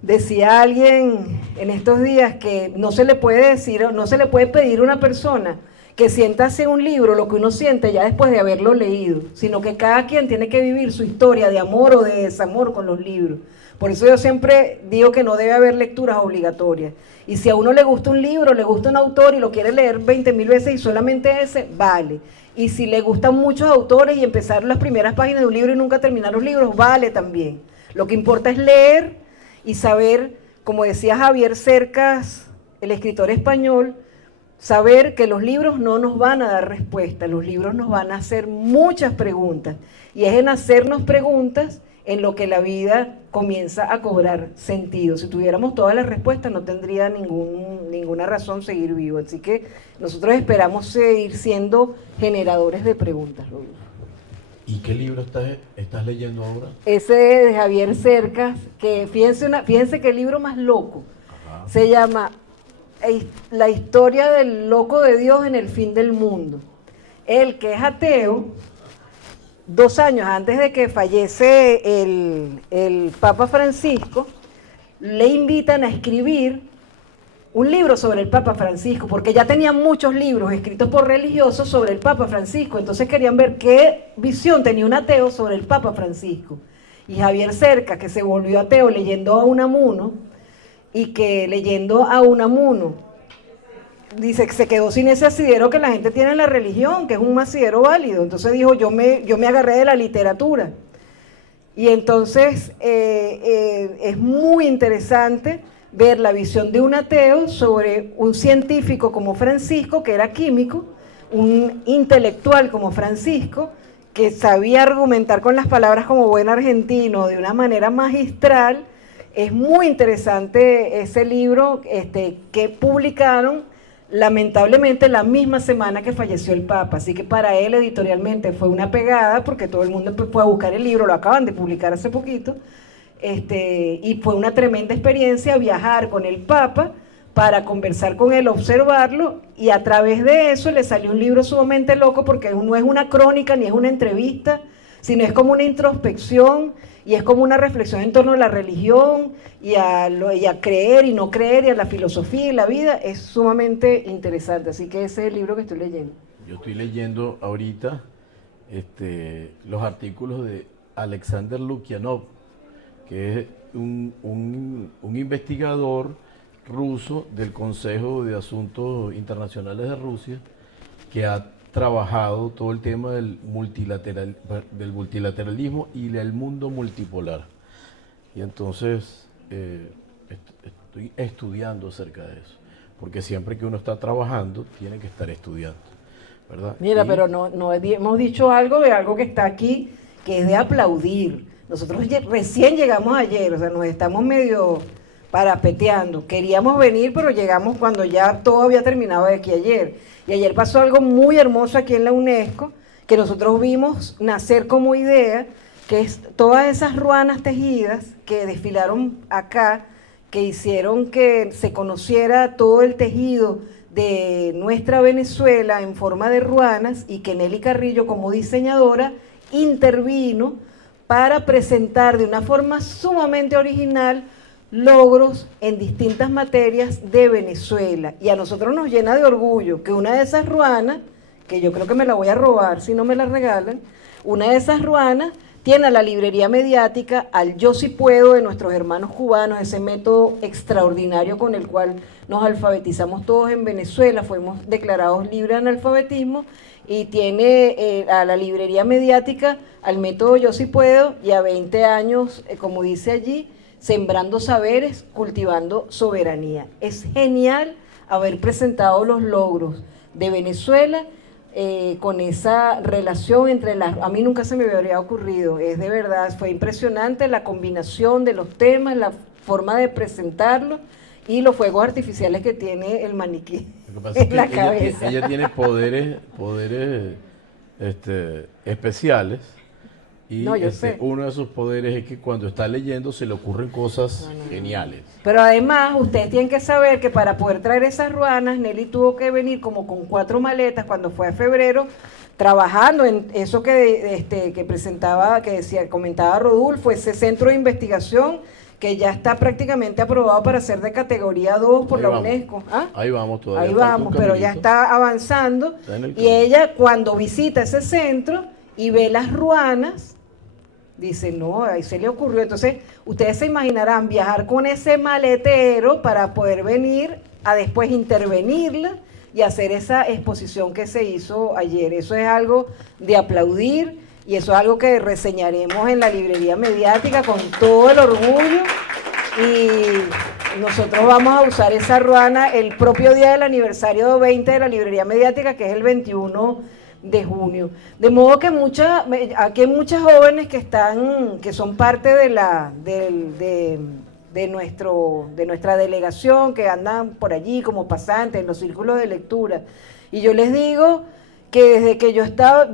Decía alguien en estos días que no se le puede pedir a una persona que siéntase un libro lo que uno siente ya después de haberlo leído, sino que cada quien tiene que vivir su historia de amor o de desamor con los libros. Por eso yo siempre digo que no debe haber lecturas obligatorias. Y si a uno le gusta un libro, le gusta un autor y lo quiere leer 20.000 veces y solamente ese, vale. Y si le gustan muchos autores y empezar las primeras páginas de un libro y nunca terminar los libros, vale también. Lo que importa es leer y saber, como decía Javier Cercas, el escritor español, saber que los libros no nos van a dar respuesta, los libros nos van a hacer muchas preguntas. Y es en hacernos preguntas en lo que la vida comienza a cobrar sentido. Si tuviéramos todas las respuestas no tendría ninguna razón seguir vivo. Así que nosotros esperamos seguir siendo generadores de preguntas. ¿Y qué libro estás leyendo ahora? Ese de Javier Cercas, que fíjense qué libro más loco. Ajá. Se llama La historia del loco de Dios en el fin del mundo. Él, que es ateo, 2 años antes de que fallece el Papa Francisco, le invitan a escribir un libro sobre el Papa Francisco, porque ya tenían muchos libros escritos por religiosos sobre el Papa Francisco, entonces querían ver qué visión tenía un ateo sobre el Papa Francisco. Y Javier Cercas, que se volvió ateo leyendo a Unamuno, y que leyendo a Unamuno, dice que se quedó sin ese asidero que la gente tiene en la religión, que es un asidero válido. Entonces dijo, yo me agarré de la literatura. Y entonces es muy interesante ver la visión de un ateo sobre un científico como Francisco, que era químico, un intelectual como Francisco, que sabía argumentar con las palabras como buen argentino de una manera magistral. Es muy interesante ese libro que publicaron lamentablemente la misma semana que falleció el Papa, así que para él editorialmente fue una pegada, porque todo el mundo fue a buscar el libro, lo acaban de publicar hace poquito, y fue una tremenda experiencia viajar con el Papa para conversar con él, observarlo, y a través de eso le salió un libro sumamente loco, porque no es una crónica ni es una entrevista, sino es como una introspección y es como una reflexión en torno a la religión y a creer y no creer y a la filosofía y la vida. Es sumamente interesante, así que ese es el libro que estoy leyendo. Yo estoy leyendo ahorita los artículos de Alexander Lukianov, que es un investigador ruso del Consejo de Asuntos Internacionales de Rusia, que ha trabajado todo el tema del multilateralismo y del mundo multipolar. Y entonces estoy estudiando acerca de eso, porque siempre que uno está trabajando tiene que estar estudiando, ¿verdad? Mira, pero no hemos dicho algo de algo que está aquí, que es de aplaudir. Nosotros recién llegamos ayer, o sea, nos estamos medio parapeteando. Queríamos venir, pero llegamos cuando ya todo había terminado de aquí ayer. Y ayer pasó algo muy hermoso aquí en la UNESCO, que nosotros vimos nacer como idea, que es todas esas ruanas tejidas que desfilaron acá, que hicieron que se conociera todo el tejido de nuestra Venezuela en forma de ruanas, y que Nelly Carrillo, como diseñadora, intervino para presentar de una forma sumamente original logros en distintas materias de Venezuela. Y a nosotros nos llena de orgullo que una de esas ruanas, que yo creo que me la voy a robar si no me la regalan, una de esas ruanas tiene a la librería mediática, al Yo Sí Puedo de nuestros hermanos cubanos, ese método extraordinario con el cual nos alfabetizamos todos en Venezuela, fuimos declarados libres de analfabetismo, y tiene a la librería mediática, al método Yo Sí Puedo, y a 20 años, como dice allí, sembrando saberes, cultivando soberanía. Es genial haber presentado los logros de Venezuela con esa relación entre las... A mí nunca se me habría ocurrido, es de verdad, fue impresionante la combinación de los temas, la forma de presentarlo y los fuegos artificiales que tiene el maniquí en la cabeza. Ella tiene poderes especiales. Y no, yo sé. uno de sus poderes es que cuando está leyendo se le ocurren cosas geniales. Pero además, ustedes tienen que saber que para poder traer esas ruanas, Nelly tuvo que venir como con 4 maletas cuando fue a febrero, trabajando en eso que presentaba, comentaba Rodolfo, ese centro de investigación que ya está prácticamente aprobado para ser de categoría 2 por la UNESCO. ¿Ah? Ahí vamos todavía. Ahí vamos, pero ya está avanzando. Y ella, cuando visita ese centro y ve las ruanas, dice, no, ahí se le ocurrió. Entonces, ustedes se imaginarán viajar con ese maletero para poder venir a después intervenirla y hacer esa exposición que se hizo ayer. Eso es algo de aplaudir y eso es algo que reseñaremos en la librería mediática con todo el orgullo. Y nosotros vamos a usar esa ruana el propio día del aniversario 20 de la librería mediática, que es el 21 de junio. De modo que aquí hay muchas jóvenes que son parte de nuestra delegación, que andan por allí como pasantes en los círculos de lectura. Y yo les digo que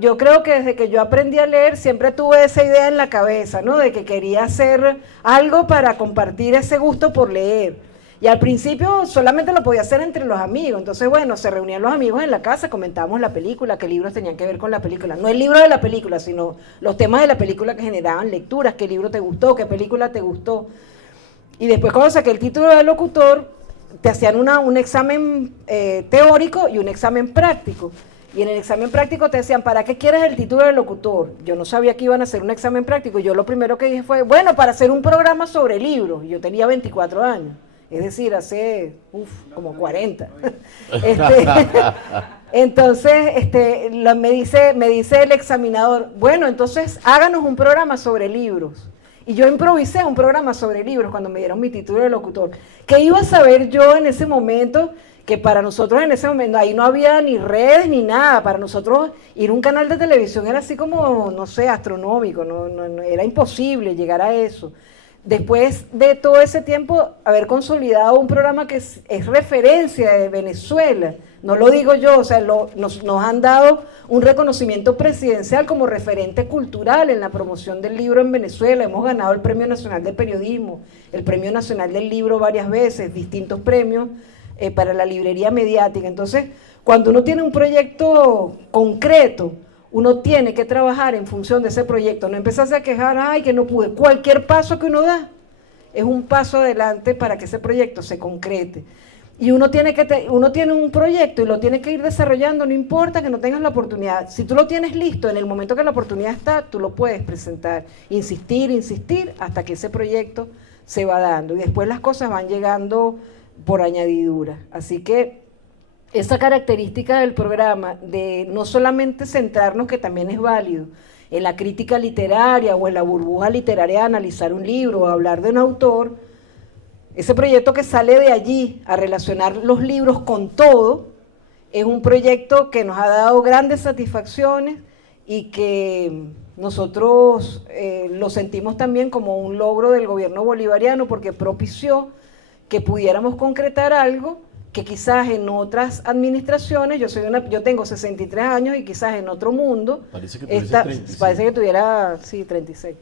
yo creo que desde que yo aprendí a leer siempre tuve esa idea en la cabeza, ¿no? De que quería hacer algo para compartir ese gusto por leer. Y al principio solamente lo podía hacer entre los amigos. Entonces, bueno, se reunían los amigos en la casa, comentábamos la película, qué libros tenían que ver con la película. No el libro de la película, sino los temas de la película que generaban lecturas, qué libro te gustó, qué película te gustó. Y después, cuando saqué el título de locutor, te hacían un examen teórico y un examen práctico. Y en el examen práctico te decían, ¿para qué quieres el título de locutor? Yo no sabía que iban a hacer un examen práctico. Yo lo primero que dije fue, bueno, para hacer un programa sobre libros. Y yo tenía 24 años. Es decir, hace como 40. Entonces, me dice el examinador, bueno, entonces háganos un programa sobre libros. Y yo improvisé un programa sobre libros cuando me dieron mi título de locutor. ¿Qué iba a saber yo en ese momento? Que para nosotros en ese momento, ahí no había ni redes ni nada. Para nosotros ir a un canal de televisión era así como, no sé, astronómico. No, era imposible llegar a eso. Después de todo ese tiempo, haber consolidado un programa que es referencia de Venezuela, no lo digo yo, o sea, nos han dado un reconocimiento presidencial como referente cultural en la promoción del libro en Venezuela. Hemos ganado el Premio Nacional de Periodismo, el Premio Nacional del Libro varias veces, distintos premios para la librería mediática. Entonces, cuando uno tiene un proyecto concreto, uno tiene que trabajar en función de ese proyecto, no empezarse a quejar, ay, que no pude. Cualquier paso que uno da es un paso adelante para que ese proyecto se concrete. Y uno tiene un proyecto y lo tiene que ir desarrollando, no importa que no tengas la oportunidad. Si tú lo tienes listo, en el momento que la oportunidad está, tú lo puedes presentar. Insistir, hasta que ese proyecto se va dando. Y después las cosas van llegando por añadidura. Así que esa característica del programa de no solamente centrarnos, que también es válido, en la crítica literaria o en la burbuja literaria de analizar un libro o hablar de un autor, ese proyecto que sale de allí a relacionar los libros con todo, es un proyecto que nos ha dado grandes satisfacciones y que nosotros lo sentimos también como un logro del gobierno bolivariano, porque propició que pudiéramos concretar algo que quizás en otras administraciones, yo tengo 63 años y quizás en otro mundo, Parece que tuviese 36. parece que tuviera, sí, 36.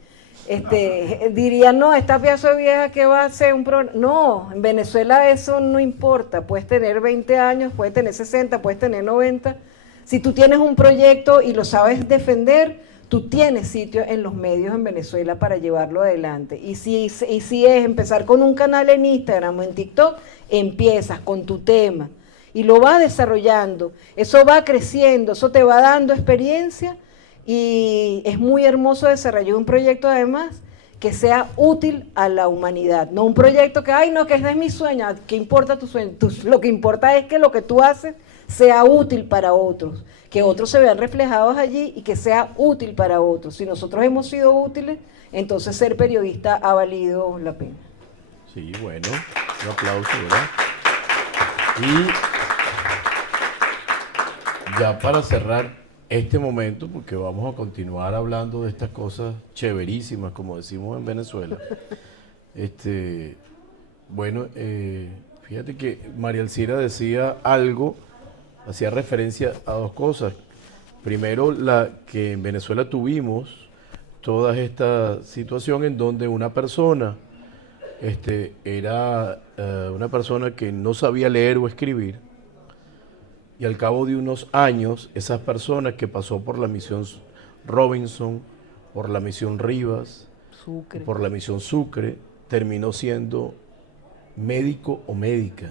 Dirían, no, esta pedazo de vieja que va a hacer un programa. No, en Venezuela eso no importa. Puedes tener 20 años, puedes tener 60, puedes tener 90. Si tú tienes un proyecto y lo sabes defender, tú tienes sitio en los medios en Venezuela para llevarlo adelante. Y si es empezar con un canal en Instagram o en TikTok, empiezas con tu tema y lo vas desarrollando. Eso va creciendo, eso te va dando experiencia. Y es muy hermoso desarrollar un proyecto además que sea útil a la humanidad, no un proyecto que, ay no, que ese es mi sueño, ¿qué importa tu sueño? Lo que importa es que lo que tú haces sea útil para otros, que otros se vean reflejados allí y que sea útil para otros. Si nosotros hemos sido útiles, entonces ser periodista ha valido la pena. Sí, bueno, un aplauso, ¿verdad? Y ya para cerrar este momento, porque vamos a continuar hablando de estas cosas chéverísimas, como decimos en Venezuela. Bueno, fíjate que María Alcira decía algo, hacía referencia a dos cosas. Primero, la que en Venezuela tuvimos toda esta situación en donde una persona era una persona que no sabía leer o escribir. Y al cabo de unos años, esas personas que pasó por la misión Robinson, por la misión Rivas, Sucre. por la misión Sucre, terminó siendo médico o médica.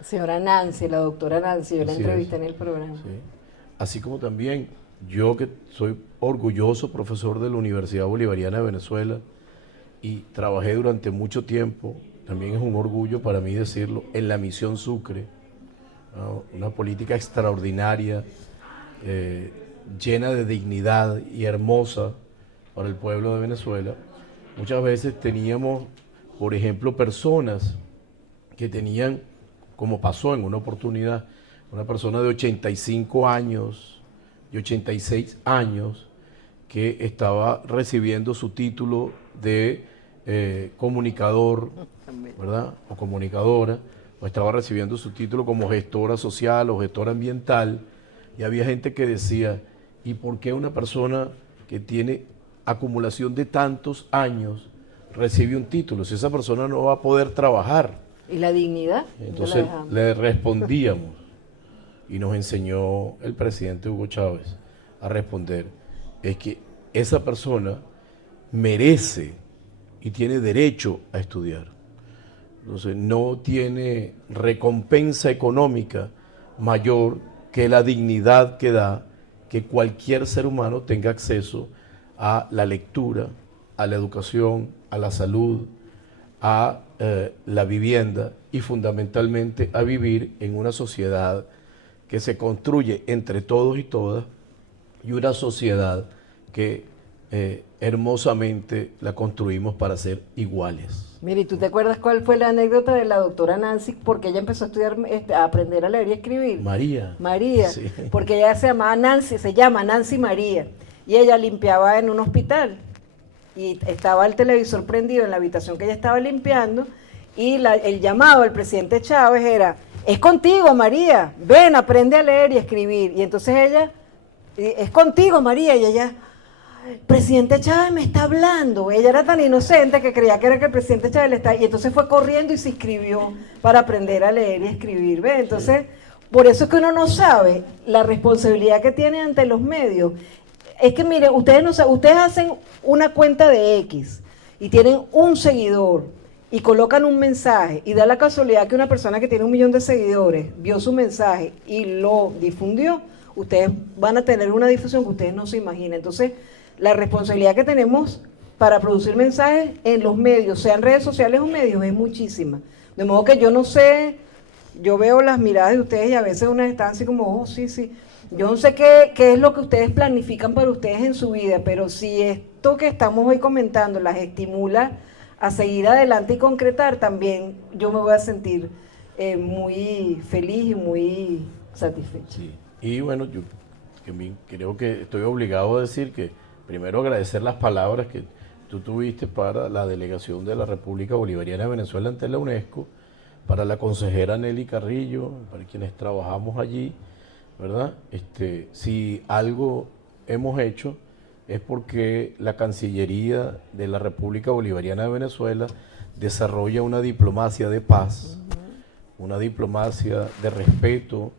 Señora Nancy, la doctora Nancy, yo la Así entrevisté es. en el programa. Sí. Así como también yo, que soy orgulloso profesor de la Universidad Bolivariana de Venezuela y trabajé durante mucho tiempo, también es un orgullo para mí decirlo, en la misión Sucre, ¿no? Una política extraordinaria, llena de dignidad y hermosa para el pueblo de Venezuela. Muchas veces teníamos, por ejemplo, personas que tenían, como pasó en una oportunidad, una persona de 85 años y 86 años que estaba recibiendo su título de comunicador, ¿verdad? O comunicadora, o estaba recibiendo su título como gestora social o gestora ambiental, y había gente que decía, ¿y por qué una persona que tiene acumulación de tantos años recibe un título? Si esa persona no va a poder trabajar. ¿Y la dignidad? Entonces le respondíamos, y nos enseñó el presidente Hugo Chávez a responder, es que esa persona merece y tiene derecho a estudiar. Entonces no tiene recompensa económica mayor que la dignidad que da que cualquier ser humano tenga acceso a la lectura, a la educación, a la salud, a la vivienda y fundamentalmente a vivir en una sociedad que se construye entre todos y todas, y una sociedad que hermosamente la construimos para ser iguales. Mire, ¿tú te acuerdas cuál fue la anécdota de la doctora Nancy? Porque ella empezó a estudiar, a aprender a leer y escribir. María. María, Sí. porque ella se llama Nancy María, y ella limpiaba en un hospital, y estaba el televisor prendido en la habitación que ella estaba limpiando, y el llamado del presidente Chávez era, es contigo María, ven, aprende a leer y escribir. Y entonces ella, es contigo María, y ella... Presidente Chávez me está hablando. Ella era tan inocente que creía que era que el presidente Chávez le está... Y entonces fue corriendo y se inscribió para aprender a leer y escribir. ¿Ve? Entonces, por eso es que uno no sabe la responsabilidad que tiene ante los medios. Es que, mire, ustedes no saben, ustedes hacen una cuenta de X y tienen un seguidor y colocan un mensaje, y da la casualidad que una persona que tiene 1 millón de seguidores vio su mensaje y lo difundió. Ustedes van a tener una difusión que ustedes no se imaginan. Entonces, la responsabilidad que tenemos para producir mensajes en los medios, sean redes sociales o medios, es muchísima. De modo que yo no sé, yo veo las miradas de ustedes y a veces unas están así como, oh, sí, sí. Yo no sé qué es lo que ustedes planifican para ustedes en su vida, pero si esto que estamos hoy comentando las estimula a seguir adelante y concretar, también yo me voy a sentir muy feliz y muy satisfecha. Sí. Y bueno, yo creo que estoy obligado a decir que primero agradecer las palabras que tú tuviste para la delegación de la República Bolivariana de Venezuela ante la UNESCO, para la consejera Nelly Carrillo, para quienes trabajamos allí, ¿verdad? Si algo hemos hecho es porque la Cancillería de la República Bolivariana de Venezuela desarrolla una diplomacia de paz, una diplomacia de respeto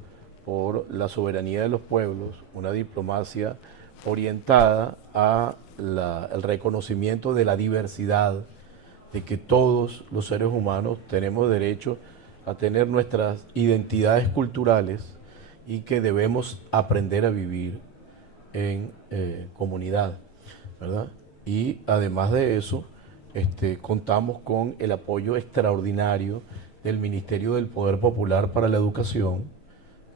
por la soberanía de los pueblos, una diplomacia orientada a el reconocimiento de la diversidad, de que todos los seres humanos tenemos derecho a tener nuestras identidades culturales y que debemos aprender a vivir en comunidad, ¿verdad? Y además de eso, contamos con el apoyo extraordinario del Ministerio del Poder Popular para la Educación,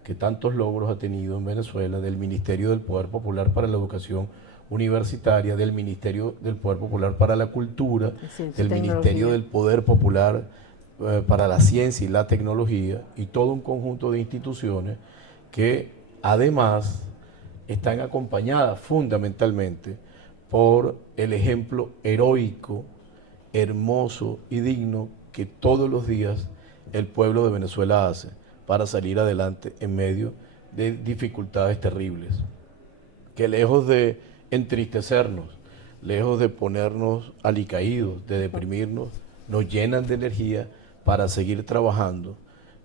que tantos logros ha tenido en Venezuela, del Ministerio del Poder Popular para la Educación Universitaria, del Ministerio del Poder Popular para la Cultura, del Ministerio del Poder Popular para la Ciencia y la Tecnología, y todo un conjunto de instituciones que además están acompañadas fundamentalmente por el ejemplo heroico, hermoso y digno que todos los días el pueblo de Venezuela hace para salir adelante en medio de dificultades terribles, que lejos de entristecernos, lejos de ponernos alicaídos, de deprimirnos, nos llenan de energía para seguir trabajando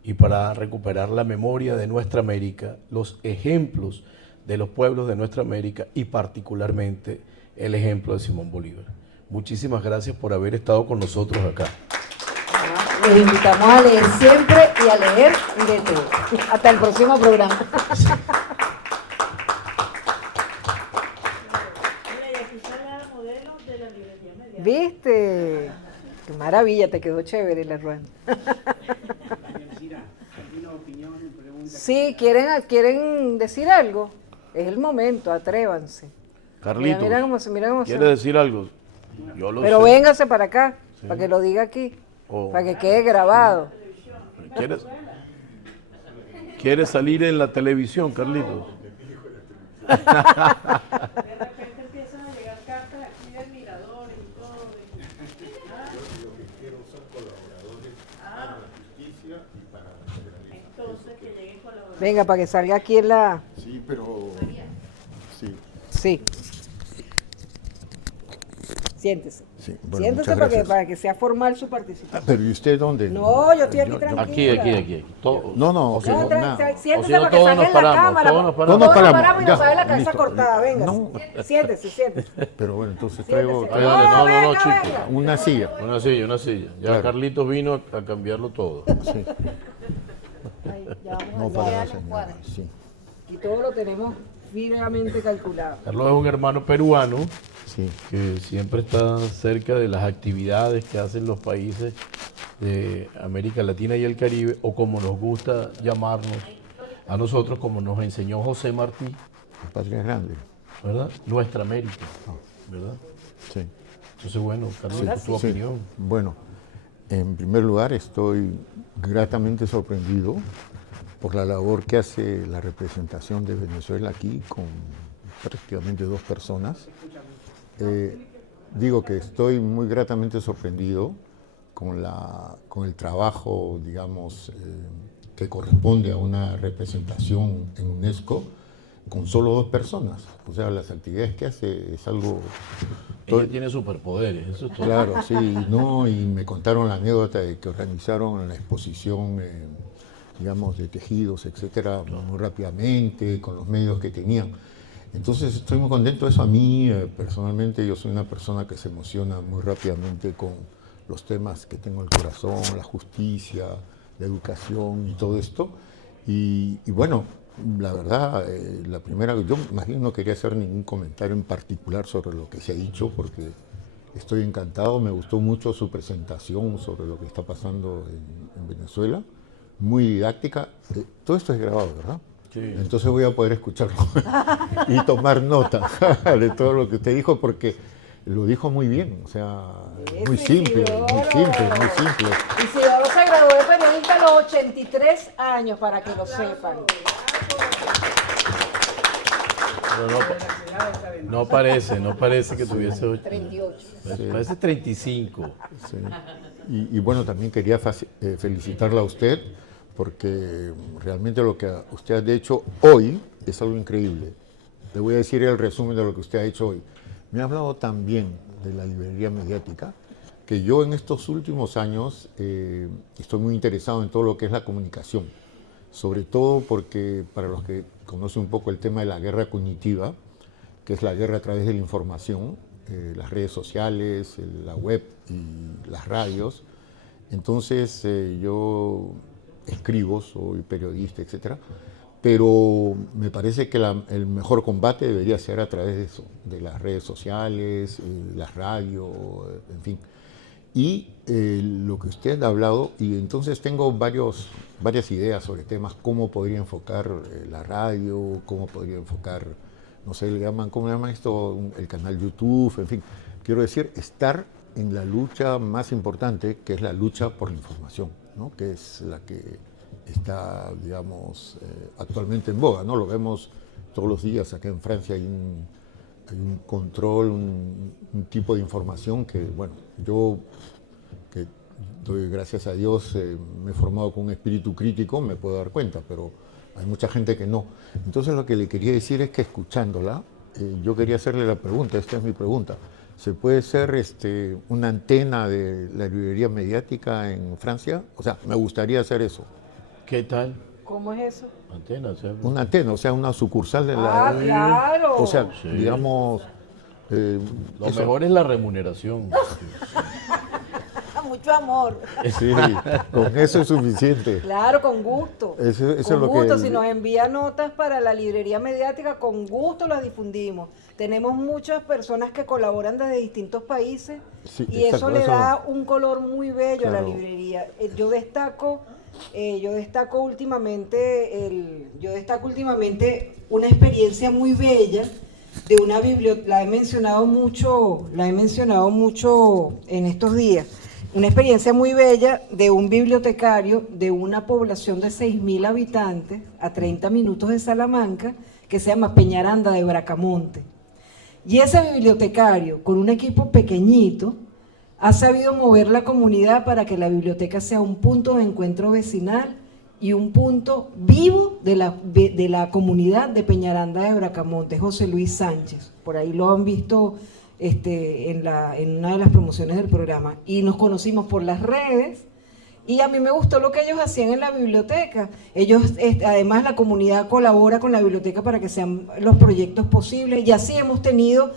y para recuperar la memoria de nuestra América, los ejemplos de los pueblos de nuestra América y particularmente el ejemplo de Simón Bolívar. Muchísimas gracias por haber estado con nosotros acá. Los invitamos a leer siempre y a leer de todo. Hasta el próximo programa. Mira, y aquí está la modelo de la librería mediática. ¿Viste? Qué maravilla, te quedó chévere la rueda. ¿Alguna opinión, pregunta? Sí, ¿quieren decir algo? Es el momento, atrévanse. Carlitos, Mira cómo se ¿quiere decir algo? Yo lo Pero sé. véngase para acá, Sí. para que lo diga aquí, Oh. para que quede grabado. ¿Quieres salir en la televisión, Carlitos? De repente empiezan a llegar cartas aquí de admiradores y todo. Yo lo que quiero son colaboradores para la justicia y para la federalismo. Entonces que lleguen colaboradores. Venga, para que salga aquí en la... Sí, pero... Sí, Sí. Siéntese. sí. Bueno, Siéntese muchas gracias. para que sea formal su participación. Pero ¿y usted dónde? No, yo estoy aquí Yo- tranquila. Aquí. Todo. No, no, O que sea, no, No, nada. siéntese O si no, para que todos salga nos en la paramos, cámara. todos nos paramos. Todos nos paramos, y nos ya, sabe la cabeza listo. cortada, venga. No. Siéntese. Pero bueno, entonces Siéntese. traigo No, venga, chico. venga. una silla. Una silla. Ya Claro. Carlitos vino a cambiarlo todo. Sí. No para la señora. Sí. Y todo lo tenemos firmemente calculado. Carlos es un hermano peruano Sí. que siempre está cerca de las actividades que hacen los países de América Latina y el Caribe, o como nos gusta llamarnos a nosotros, como nos enseñó José Martí, La patria es grande. ¿verdad? Nuestra América, ¿verdad? Sí. Entonces, bueno, Carlos, tu Sí. opinión. Bueno, en primer lugar estoy gratamente sorprendido por la labor que hace la representación de Venezuela aquí con prácticamente 2 personas. Digo que estoy muy gratamente sorprendido con el trabajo, digamos, que corresponde a una representación en UNESCO con solo 2 personas. O sea, las actividades que hace es algo... Ella tiene superpoderes, eso es todo. Claro, sí, no, y me contaron la anécdota de que organizaron la exposición, digamos, de tejidos, etcétera, muy rápidamente, con los medios que tenían. Entonces estoy muy contento. Eso a mí, personalmente, yo soy una persona que se emociona muy rápidamente con los temas que tengo en el corazón, la justicia, la educación y todo esto. Y bueno, la verdad, la primera, yo más bien no quería hacer ningún comentario en particular sobre lo que se ha dicho, porque estoy encantado, me gustó mucho su presentación sobre lo que está pasando en Venezuela, muy didáctica. Todo esto es grabado, ¿verdad? Sí. Entonces voy a poder escucharlo y tomar nota de todo lo que usted dijo, porque lo dijo muy bien, o sea, muy simple, muy simple, muy simple. Isidoro se graduó de periodista a los 83 años, para que lo sepan. Pero no parece que tuviese 38. Parece 35. Sí. Y bueno, también quería felicitarla a usted porque realmente lo que usted ha hecho hoy es algo increíble. Le voy a decir el resumen de lo que usted ha hecho hoy. Me ha hablado también de la librería mediática, que yo en estos últimos años estoy muy interesado en todo lo que es la comunicación, sobre todo porque para los que conocen un poco el tema de la guerra cognitiva, que es la guerra a través de la información, las redes sociales, la web y las radios. Entonces yo escribo, soy periodista, etcétera, pero me parece que el mejor combate debería ser a través de eso, de las redes sociales, las radios, en fin. Y lo que usted ha hablado, y entonces tengo varias ideas sobre temas, cómo podría enfocar la radio, cómo podría enfocar, no sé, ¿cómo le llaman esto? El canal YouTube, en fin. Quiero decir, estar en la lucha más importante, que es la lucha por la información, ¿no? Que es la que está, digamos, actualmente en boga, ¿no? Lo vemos todos los días. Acá en Francia hay un control, un tipo de información que, bueno, yo que doy gracias a Dios, me he formado con un espíritu crítico, me puedo dar cuenta, pero hay mucha gente que no. Entonces lo que le quería decir es que escuchándola, yo quería hacerle la pregunta, esta es mi pregunta. ¿Se puede ser una antena de la librería mediática en Francia? O sea, me gustaría hacer eso. ¿Qué tal? ¿Cómo es eso? Antena, o sea, Una antena, o sea, una sucursal de la... Claro. O sea, Sí. digamos... lo eso. mejor es la remuneración. Mucho amor. Sí, con eso es suficiente. Claro, con gusto. Eso con es lo gusto, que... si nos envía notas para la librería mediática, con gusto las difundimos. Tenemos muchas personas que colaboran desde distintos países Sí, y exacto, eso le eso- da un color muy bello a la Claro. librería. Yo destaco últimamente una experiencia muy bella de una biblioteca, la he mencionado mucho en estos días. Una experiencia muy bella de un bibliotecario de una población de 6.000 habitantes a 30 minutos de Salamanca, que se llama Peñaranda de Bracamonte. Y ese bibliotecario, con un equipo pequeñito, ha sabido mover la comunidad para que la biblioteca sea un punto de encuentro vecinal y un punto vivo de la comunidad de Peñaranda de Bracamonte, José Luis Sánchez. Por ahí lo han visto en una de las promociones del programa. Y nos conocimos por las redes y a mí me gustó lo que ellos hacían en la biblioteca. Además, la comunidad colabora con la biblioteca para que sean los proyectos posibles y así hemos tenido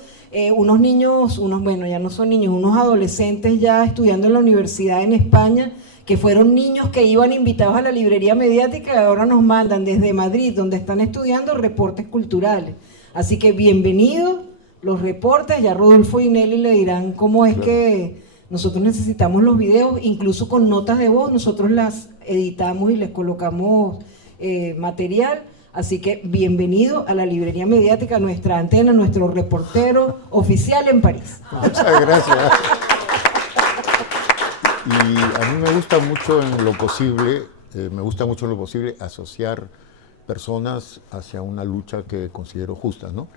unos niños, bueno, ya no son niños, unos adolescentes ya estudiando en la universidad en España, que fueron niños que iban invitados a la librería mediática y ahora nos mandan desde Madrid, donde están estudiando, reportes culturales. Así que bienvenidos los reportes, ya Rodolfo y Nelly le dirán cómo es que nosotros necesitamos los videos, incluso con notas de voz, nosotros las editamos y les colocamos material. Así que bienvenido a la librería mediática, nuestra antena, nuestro reportero oficial en París. Muchas gracias. Y a mí me gusta mucho en lo posible, asociar personas hacia una lucha que considero justa, ¿no?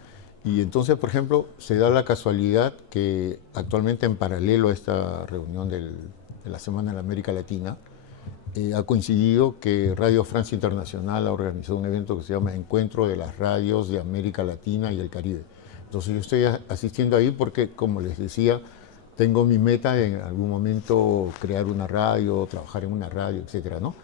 Y entonces, por ejemplo, se da la casualidad que actualmente en paralelo a esta reunión de la Semana de la América Latina, ha coincidido que Radio Francia Internacional ha organizado un evento que se llama Encuentro de las Radios de América Latina y el Caribe. Entonces yo estoy asistiendo ahí porque, como les decía, tengo mi meta en algún momento crear una radio, trabajar en una radio, etcétera, ¿no?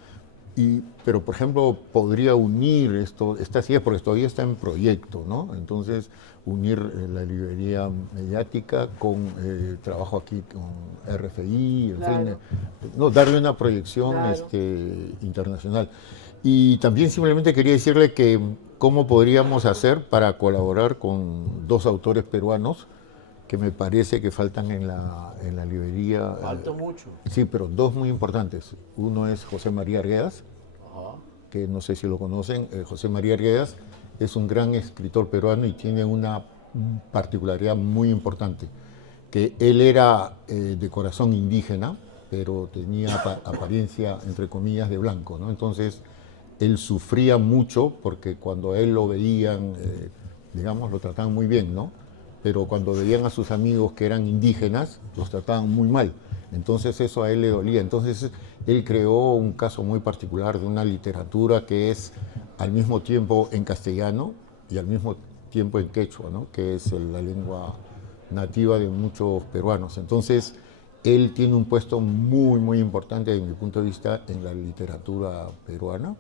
Pero, por ejemplo, podría unir estas ideas, porque todavía está en proyecto, ¿no? Entonces, unir la librería mediática con trabajo aquí con RFI, en fin, no, darle una proyección internacional. Y también simplemente quería decirle que cómo podríamos hacer para colaborar con dos autores peruanos que me parece que faltan en la librería. Falta mucho. Sí, pero dos muy importantes. Uno es José María Arguedas, que no sé si lo conocen. José María Arguedas es un gran escritor peruano y tiene una particularidad muy importante, que él era de corazón indígena, pero tenía apariencia, entre comillas, de blanco, ¿no? Entonces, él sufría mucho porque cuando a él lo veían, digamos, lo trataban muy bien, ¿no? Pero cuando veían a sus amigos que eran indígenas, los trataban muy mal. Entonces eso a él le dolía. Entonces él creó un caso muy particular de una literatura que es al mismo tiempo en castellano y al mismo tiempo en quechua, ¿no? Que es la lengua nativa de muchos peruanos. Entonces él tiene un puesto muy, muy importante desde mi punto de vista en la literatura peruana.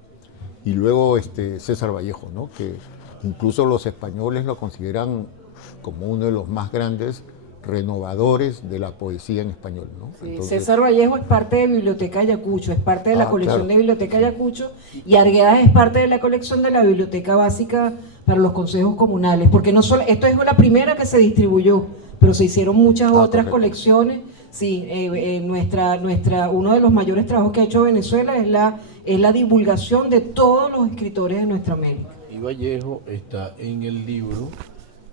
Y luego César Vallejo, ¿no? Que incluso los españoles lo consideran como uno de los más grandes renovadores de la poesía en español, ¿no? Sí, Entonces, César Vallejo es parte de Biblioteca Ayacucho, es parte de la colección claro. de Biblioteca Ayacucho, y Arguedas es parte de la colección de la Biblioteca Básica para los consejos comunales, porque no solo, esto es la primera que se distribuyó, pero se hicieron muchas otras correcto. colecciones. Sí, uno de los mayores trabajos que ha hecho Venezuela es la divulgación de todos los escritores de nuestra América. Y Vallejo está en el libro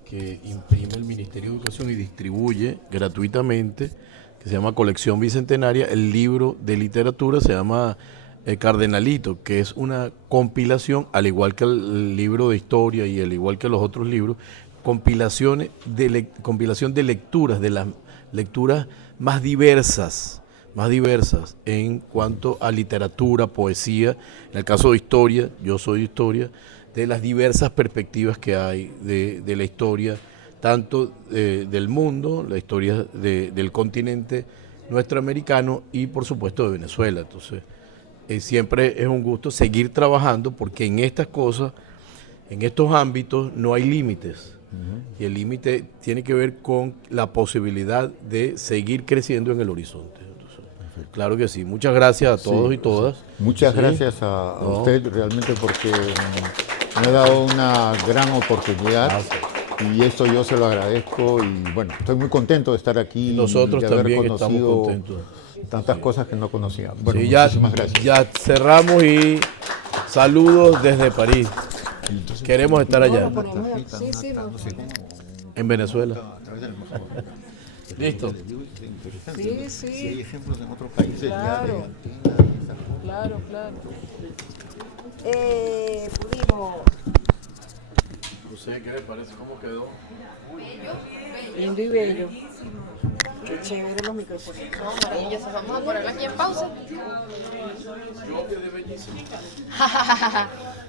que imprime el Ministerio de Educación y distribuye gratuitamente, que se llama Colección Bicentenaria. El libro de literatura se llama Cardenalito, que es una compilación, al igual que el libro de historia y al igual que los otros libros, compilación de lecturas, de las lecturas más diversas en cuanto a literatura, poesía. En el caso de historia, yo soy de historia, de las diversas perspectivas que hay de la historia, tanto del mundo, la historia del continente nuestro americano y por supuesto de Venezuela. Entonces, siempre es un gusto seguir trabajando porque en estas cosas, en estos ámbitos, no hay límites. Y el límite tiene que ver con la posibilidad de seguir creciendo en el horizonte. Entonces, claro que sí. Muchas gracias a todos y todas. Muchas Sí. gracias a usted realmente porque me ha dado una gran oportunidad. Gracias. Y esto yo se lo agradezco y bueno, estoy muy contento de estar aquí Nosotros y de haber también estamos conocido contentos. tantas cosas que no conocía. Bueno, Sí, muchísimas gracias. ya cerramos y saludos desde París. Queremos estar allá, en Venezuela. Listo. Sí, sí. Si hay ejemplos en otros países Claro. Claro. Pudimos. ¿Qué le parece? ¿Cómo quedó? Lindo y bello. Qué chévere los micrófonos. Maravilloso, vamos a ponerlo aquí en pausa. Yo quedé bellísimo.